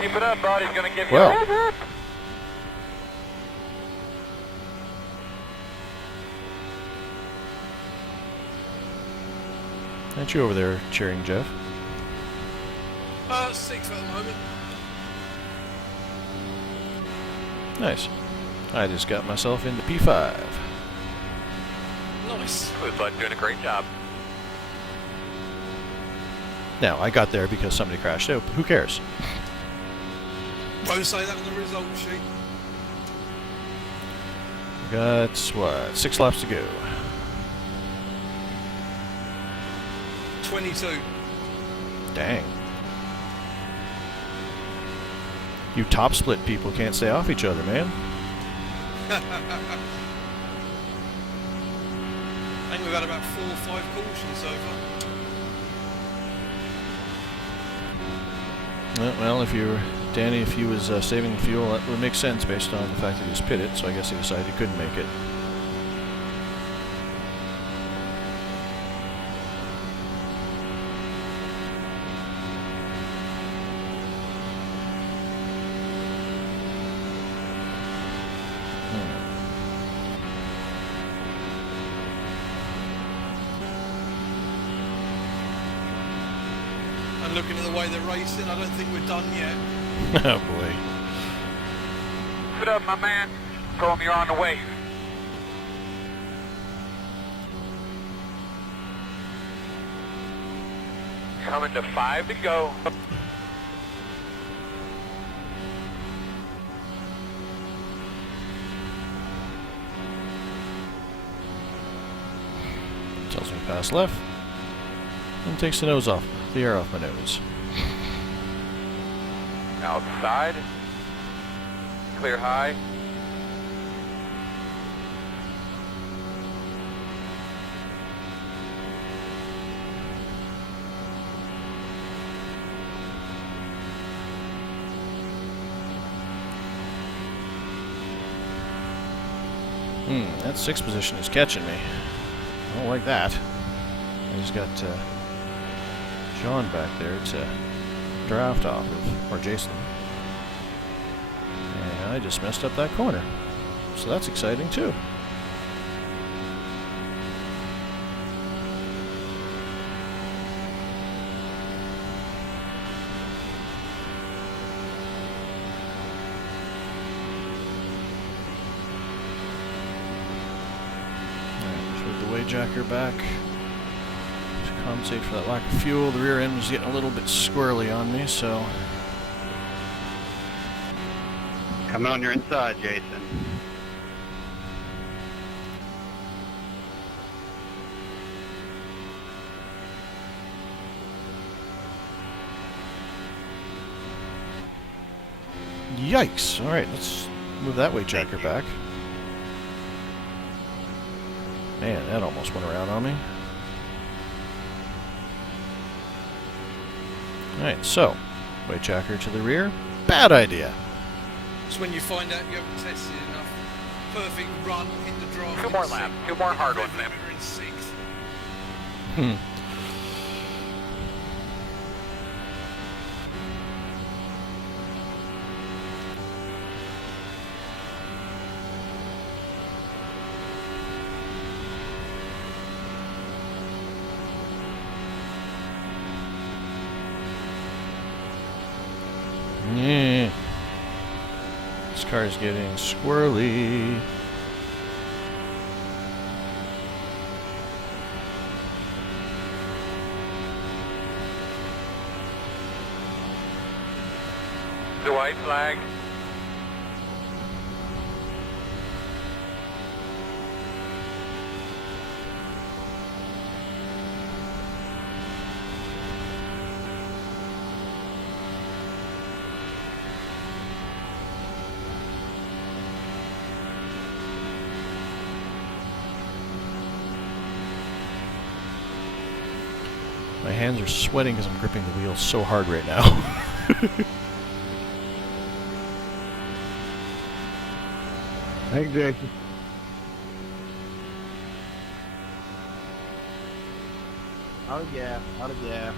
Keep it up, bud. He's going to give you Well. a... Aren't you over there cheering Jeff? 6 at the moment. Nice. I just got myself into P5. Nice. Good, bud. Doing a great job. Now, I got there because somebody crashed out. Who cares? Won't say that on the result sheet. Got, what, 6 laps to go. 22. Dang. You top split people can't stay off each other, man. I think we've had about 4 or 5 cautions so far. Well, if you, Danny, if he was saving fuel, that would make sense based on the fact that he was pitted, so I guess he decided he couldn't make it. And looking at the way they're racing, I don't think we're done yet. Oh boy. Put up, my man. Tell him you're on the way. Coming to 5 to go. Tells me pass left. And takes the air off my nose. Outside. Clear high. That 6th position is catching me. I don't like that. I just got John back there to draft off of, or Jason. And I just messed up that corner. So that's exciting too. Jacker back to compensate for that lack of fuel. The rear end was getting a little bit squirrely on me, so Coming on your inside, Jason. yikes. Alright, let's move that way Jacker back. Man, that almost went around on me. Alright, so, way Jacker to the rear. Bad idea. It's when you find out you haven't tested enough. Perfect run in the draft. 2 more laps, 2 more hard ones, man. We're in 6th. Yeah. This car is getting squirrely. The white flag. My hands are sweating because I'm gripping the wheel so hard right now. Thanks, Jason. Oh yeah, oh yeah.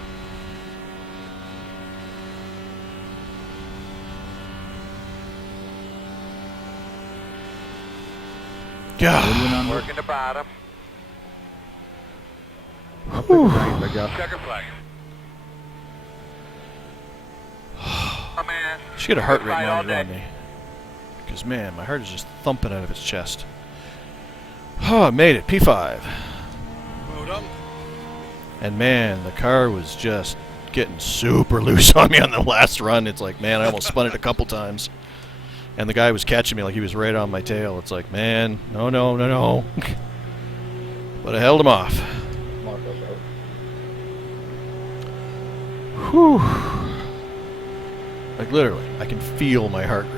God. Working the bottom. I'll take the right, I guess. Checker flag. Oh man. She got a heart rate Right all monitor on day. me. Because, man, my heart is just thumping out of its chest. Oh, I made it. P5. Well done. And, man, the car was just getting super loose on me on the last run. It's like, man, I almost spun it a couple times. And the guy was catching me like he was right on my tail. It's like, man, no, no, no, no. But I held him off. Whew. Like, literally, I can feel my heart rate.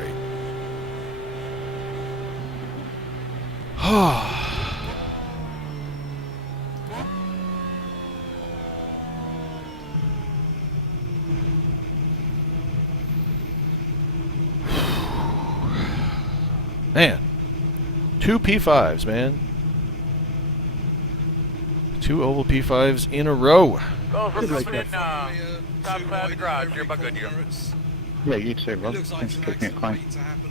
Man, 2 P5s, man. 2 oval P5s in a row. Go for Good coming in, top side of the garage. You're about good, you. Yeah, you too, It bro. looks like Thanks it's for an kicking it accident clean. waiting to happen.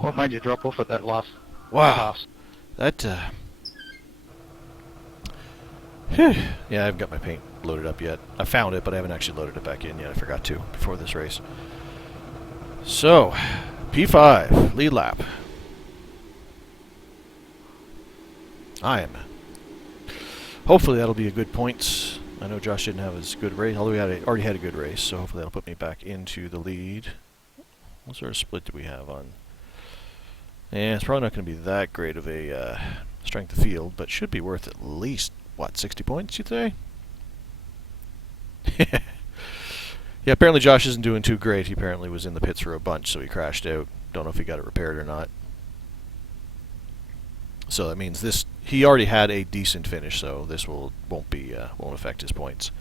What made you drop off at that last Wow. pass? That, yeah, I haven't got my paint loaded up yet. I found it, but I haven't actually loaded it back in yet. I forgot to before this race. So, P5, lead lap. Hopefully that'll be a good points. I know Josh didn't have as good race, although he already had a good race, so hopefully that'll put me back into the lead. What sort of split do we have on? Yeah, it's probably not going to be that great of a strength of field, but should be worth at least, what, 60 points, you'd say? Yeah, apparently Josh isn't doing too great. He apparently was in the pits for a bunch, so he crashed out. Don't know if he got it repaired or not. So that means he already had a decent finish, so this won't affect his points.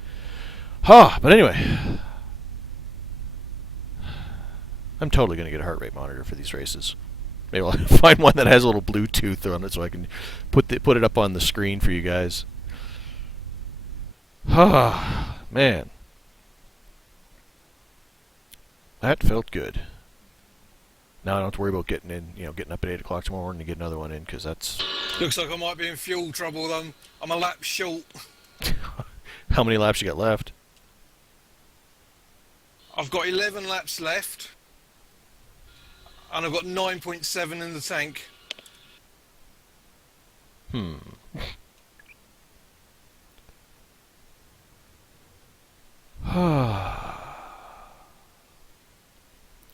But anyway, I'm totally going to get a heart rate monitor for these races. Maybe I'll find one that has a little Bluetooth on it so I can put it up on the screen for you guys. Man. That felt good. Now I don't have to worry about getting up at 8 o'clock tomorrow morning to get another one in, because that's... Looks like I might be in fuel trouble. I'm a lap short. How many laps you got left? I've got 11 laps left. And I've got 9.7 in the tank.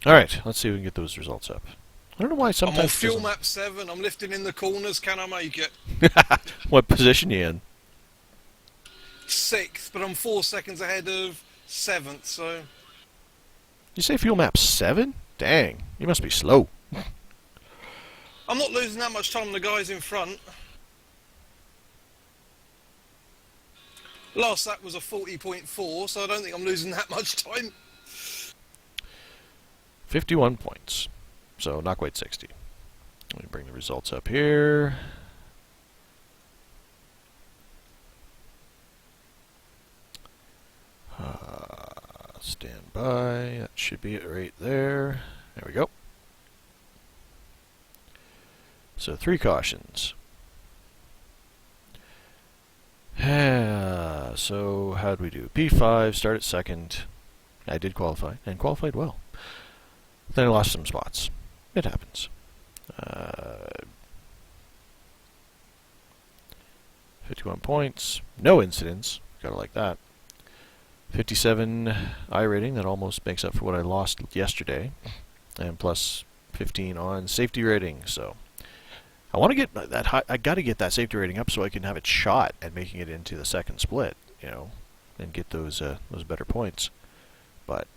Alright, let's see if we can get those results up. I don't know why sometimes... I'm on fuel map 7, I'm lifting in the corners, can I make it? What position you in? 6th, but I'm 4 seconds ahead of 7th, so... You say fuel map 7? Dang, you must be slow. I'm not losing that much time on the guys in front. Last lap was a 40.4, so I don't think I'm losing that much time. 51 points. So not quite 60. Let me bring the results up here. Stand by. That should be it right there. There we go. So 3 cautions. So how'd we do? P5, start at second. I did qualify, and qualified well. Then I lost some spots. It happens. 51 points. No incidents. Gotta like that. 57 iRating. That almost makes up for what I lost yesterday. And plus 15 on safety rating. So I want to get that high. I got to get that safety rating up so I can have a shot at making it into the second split, and get those better points. But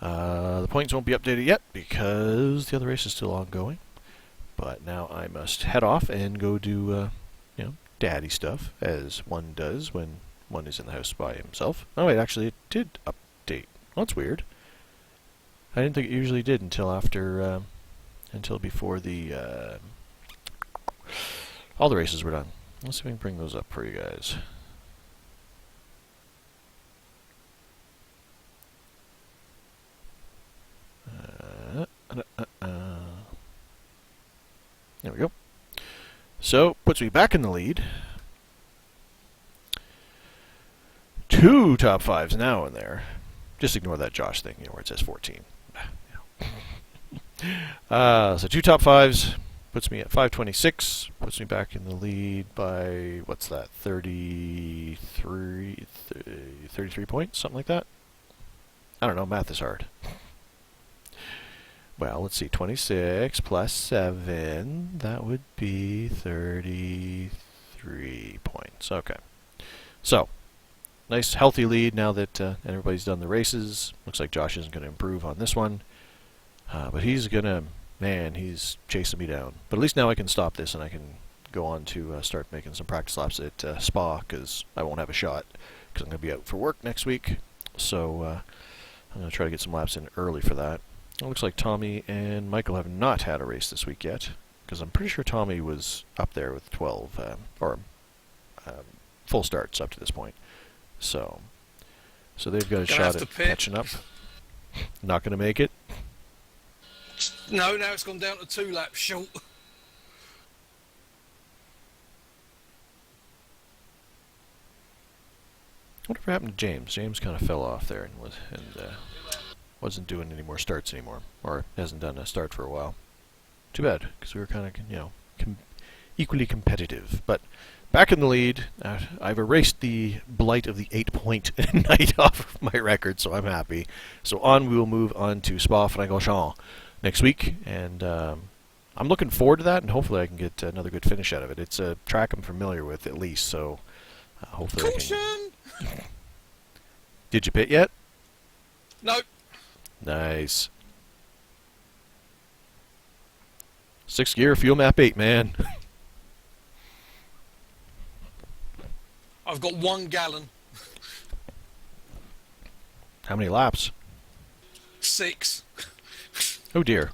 the points won't be updated yet because the other race is still ongoing. But now I must head off and go do, daddy stuff, as one does when one is in the house by himself. Oh wait, actually it did update. Well, that's weird. I didn't think it usually did until before all the races were done. Let's see if we can bring those up for you guys. There we go. So, puts me back in the lead. 2 top 5s now in there. Just ignore that Josh thing, where it says 14. So 2 top 5s puts me at 526. Puts me back in the lead by, what's that, 33 points? Something like that? I don't know, math is hard. Well, let's see, 26 plus 7, that would be 33 points. Okay. So, nice healthy lead now that everybody's done the races. Looks like Josh isn't going to improve on this one. But he's going to, he's chasing me down. But at least now I can stop this and I can go on to start making some practice laps at Spa, because I won't have a shot because I'm going to be out for work next week. So I'm going to try to get some laps in early for that. It looks like Tommy and Michael have not had a race this week yet, because I'm pretty sure Tommy was up there with 12 full starts up to this point. So they've got a shot at catching up. Not going to make it. No, now it's gone down to 2 laps short. Whatever happened to James? James kind of fell off there and wasn't doing any more starts anymore, or hasn't done a start for a while. Too bad, because we were kind of, equally competitive. But back in the lead, I've erased the blight of the 8-point night off of my record, so I'm happy. So we will move on to Spa-Francorchamps next week, and I'm looking forward to that, and hopefully I can get another good finish out of it. It's a track I'm familiar with, at least, so hopefully Caution! I can... Did you pit yet? Nope. Nice. 6th gear, fuel map 8, man. I've got 1 gallon. How many laps? 6. Oh dear.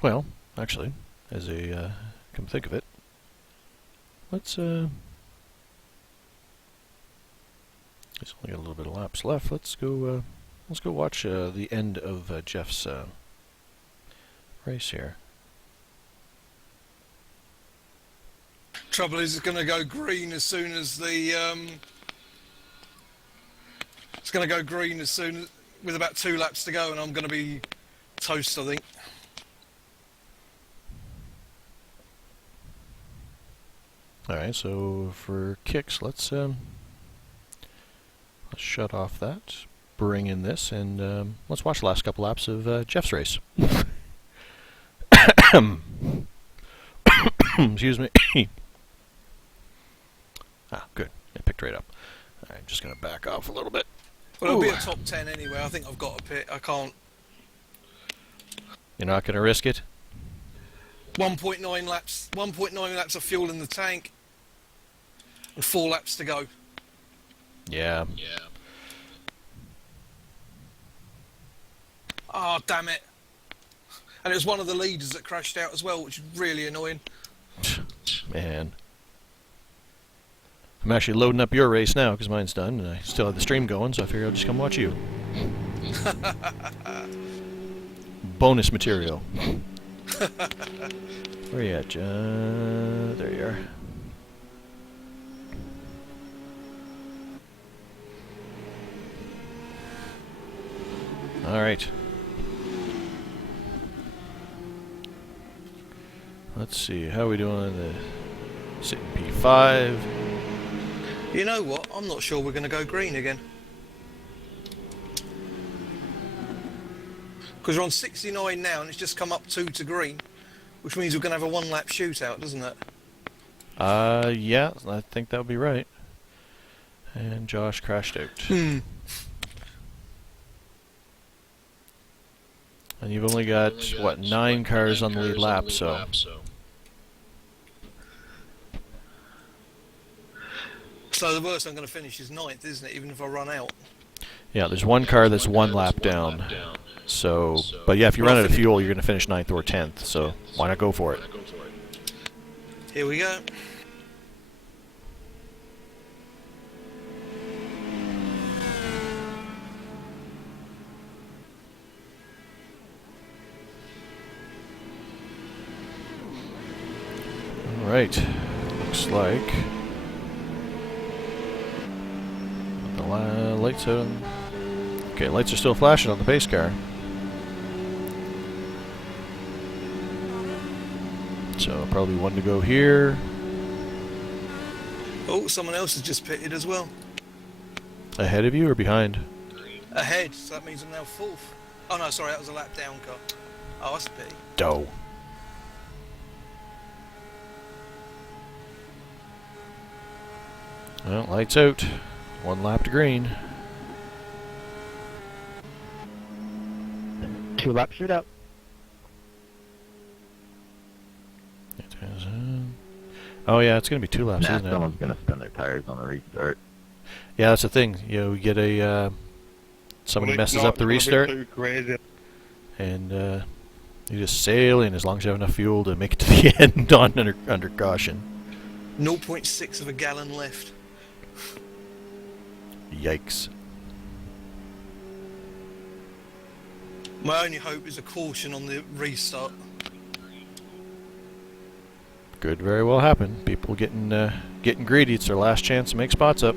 Well, actually, as a come think of it, let's there's only got a little bit of laps left. Let's go watch the end of Jeff's race here. Trouble is, it's going to go green as soon as the it's going to go green as soon as, with about 2 laps to go, and I'm going to be toast, I think. Alright, so for kicks, let's shut off that, bring in this, and let's watch the last couple laps of Jeff's race. Excuse me. Good. It picked right up. Alright, I'm just going to back off a little bit. Well, it'll be a top 10 anyway. I think I've got a pit. I can't. You're not going to risk it? 1.9 laps. 1.9 laps of fuel in the tank. And 4 laps to go. Yeah. Oh, damn it. And it was one of the leaders that crashed out as well, which is really annoying. Man. I'm actually loading up your race now because mine's done, and I still have the stream going, so I figure I'll just come watch you. Bonus material. Where you at, John? There you are. Alright. Let's see, how are we doing on the sitting P5? You know what? I'm not sure we're going to go green again. Because we're on 69 now and it's just come up 2 to green, which means we're going to have a 1-lap shootout, doesn't it? Yeah, I think that would be right. And Josh crashed out. And you've only got, what, 9 cars on the lead lap, so... So the worst I'm going to finish is 9th, isn't it, even if I run out? Yeah, there's 1 car that's 1 lap down. So, but yeah, if you run out of fuel, you're going to finish 9th or 10th, so why not go for it? Here we go. Alright, looks like the lights are... Okay, lights are still flashing on the pace car. So probably 1 to go here. Oh, someone else has just pitted as well. Ahead of you or behind? Ahead, so that means I'm now 4th. Oh no, sorry, that was a lap down car. Oh, that's a pity. Doe. Well, lights out. 1 lap to green. 2-lap shootout. Oh yeah, it's going to be 2 laps, Nah, isn't it? someone's gonna spin their tires on the restart. Yeah, that's the thing. You know, we get a somebody messes up the restart, and you just sail in as long as you have enough fuel to make it to the end on under caution. 0.6 of a gallon left. Yikes. My only hope is a caution on the restart. Could very well happen. People getting greedy. It's their last chance to make spots up.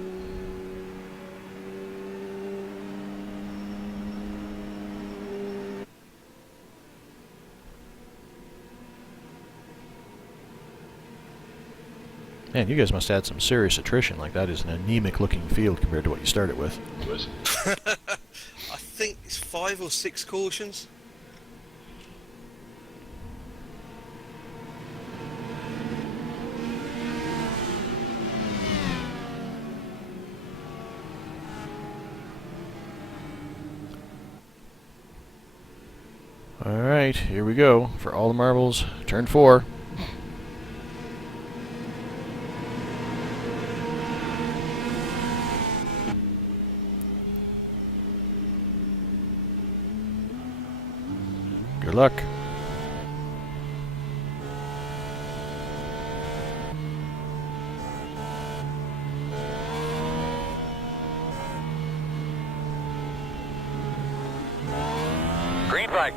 Man, you guys must have had some serious attrition. Like, that is an anemic-looking field compared to what you started with. I think it's 5 or 6 cautions. Alright, here we go. For all the marbles, turn 4. Good luck. Green flag.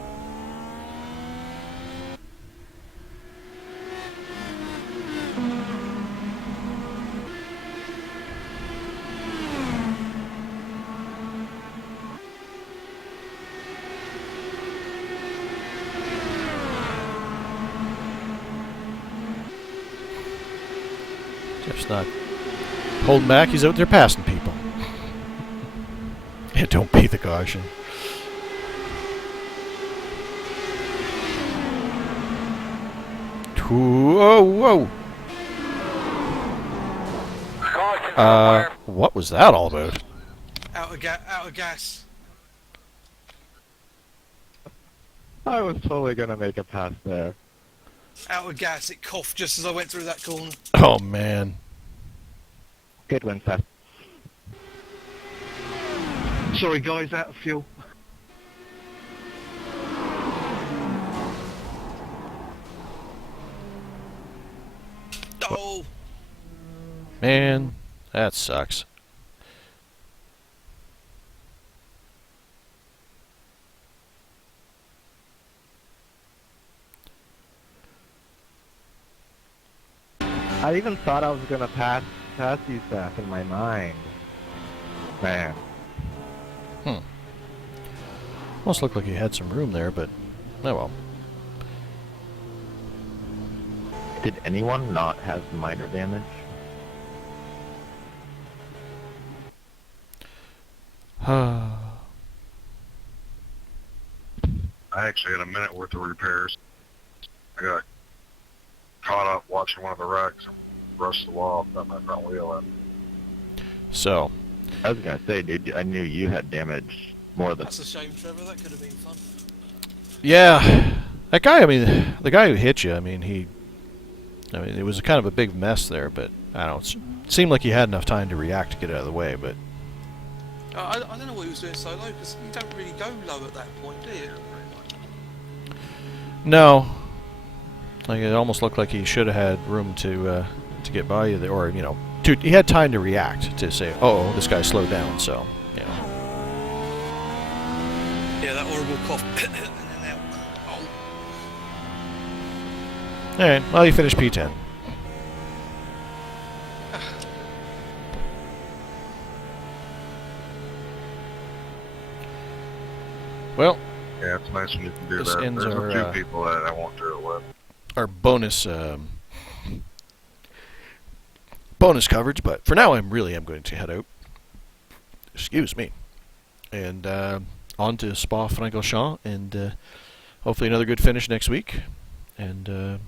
Jeff's not holding back. He's out there passing people. Yeah, don't be the caution. Whoa, whoa. What was that all about? Out of gas. I was totally gonna make a pass there. Out of gas. It coughed just as I went through that corner. Oh, man. Good one, Seth. Sorry guys, out of fuel. Oh! Man, that sucks. I even thought I was gonna pass you, Seth, in my mind. Man. Almost looked like he had some room there, but oh well. Did anyone not have minor damage? I actually had a minute worth of repairs. I got caught up watching one of the wrecks and brushed the wall off my front wheel. So, I was gonna say, dude, I knew you had damage more than. That's a shame, Trevor. That could have been fun. yeah, that guy. I mean, the guy who hit you. I mean, it was kind of a big mess there, but I don't know. It seemed like he had enough time to react to get out of the way, but. I don't know what he was doing so low, because you don't really go low at that point, do you? No. Like, it almost looked like he should have had room to get by you there, or, you know, he had time to react, to say, oh, this guy slowed down, so, you know. Yeah, that horrible cough. And then out. Oh. Alright, well, you finished P10. Well, Yeah, it's nice when you can do this that. ends There's our, a few people that I won't do it with. our bonus coverage, but for now I am going to head out. Excuse me. And on to Spa-Francorchamps, and hopefully another good finish next week. And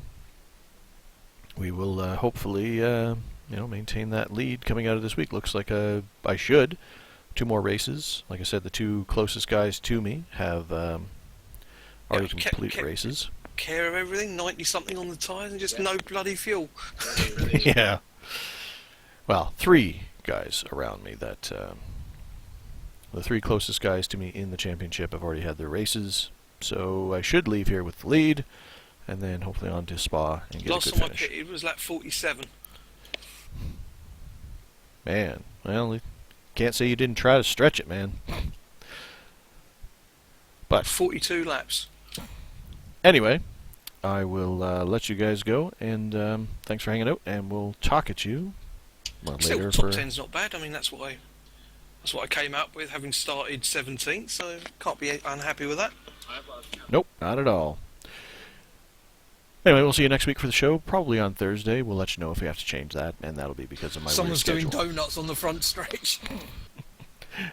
we will hopefully maintain that lead coming out of this week. Looks like I should. 2 more races. Like I said, the 2 closest guys to me have already complete races. Care of everything, 90-something on the tyres, and just no bloody fuel. Yeah. Well, 3 guys around me that... the 3 closest guys to me in the championship have already had their races, so I should leave here with the lead, and then hopefully on to Spa and get Last a good time finish. I pitted was like 47. Man, well, can't say you didn't try to stretch it, man. But 42 laps. anyway, I will let you guys go, and thanks for hanging out, and we'll talk at you Still, later. top 10's not bad. I mean, that's what I came up with, having started 17th. So can't be unhappy with that. Nope, not at all. Anyway, we'll see you next week for the show, probably on Thursday. We'll let you know if we have to change that, and that'll be because of my Someone's weird doing schedule. donuts on the front stretch.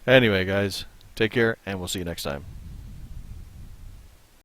Anyway, guys, take care, and we'll see you next time.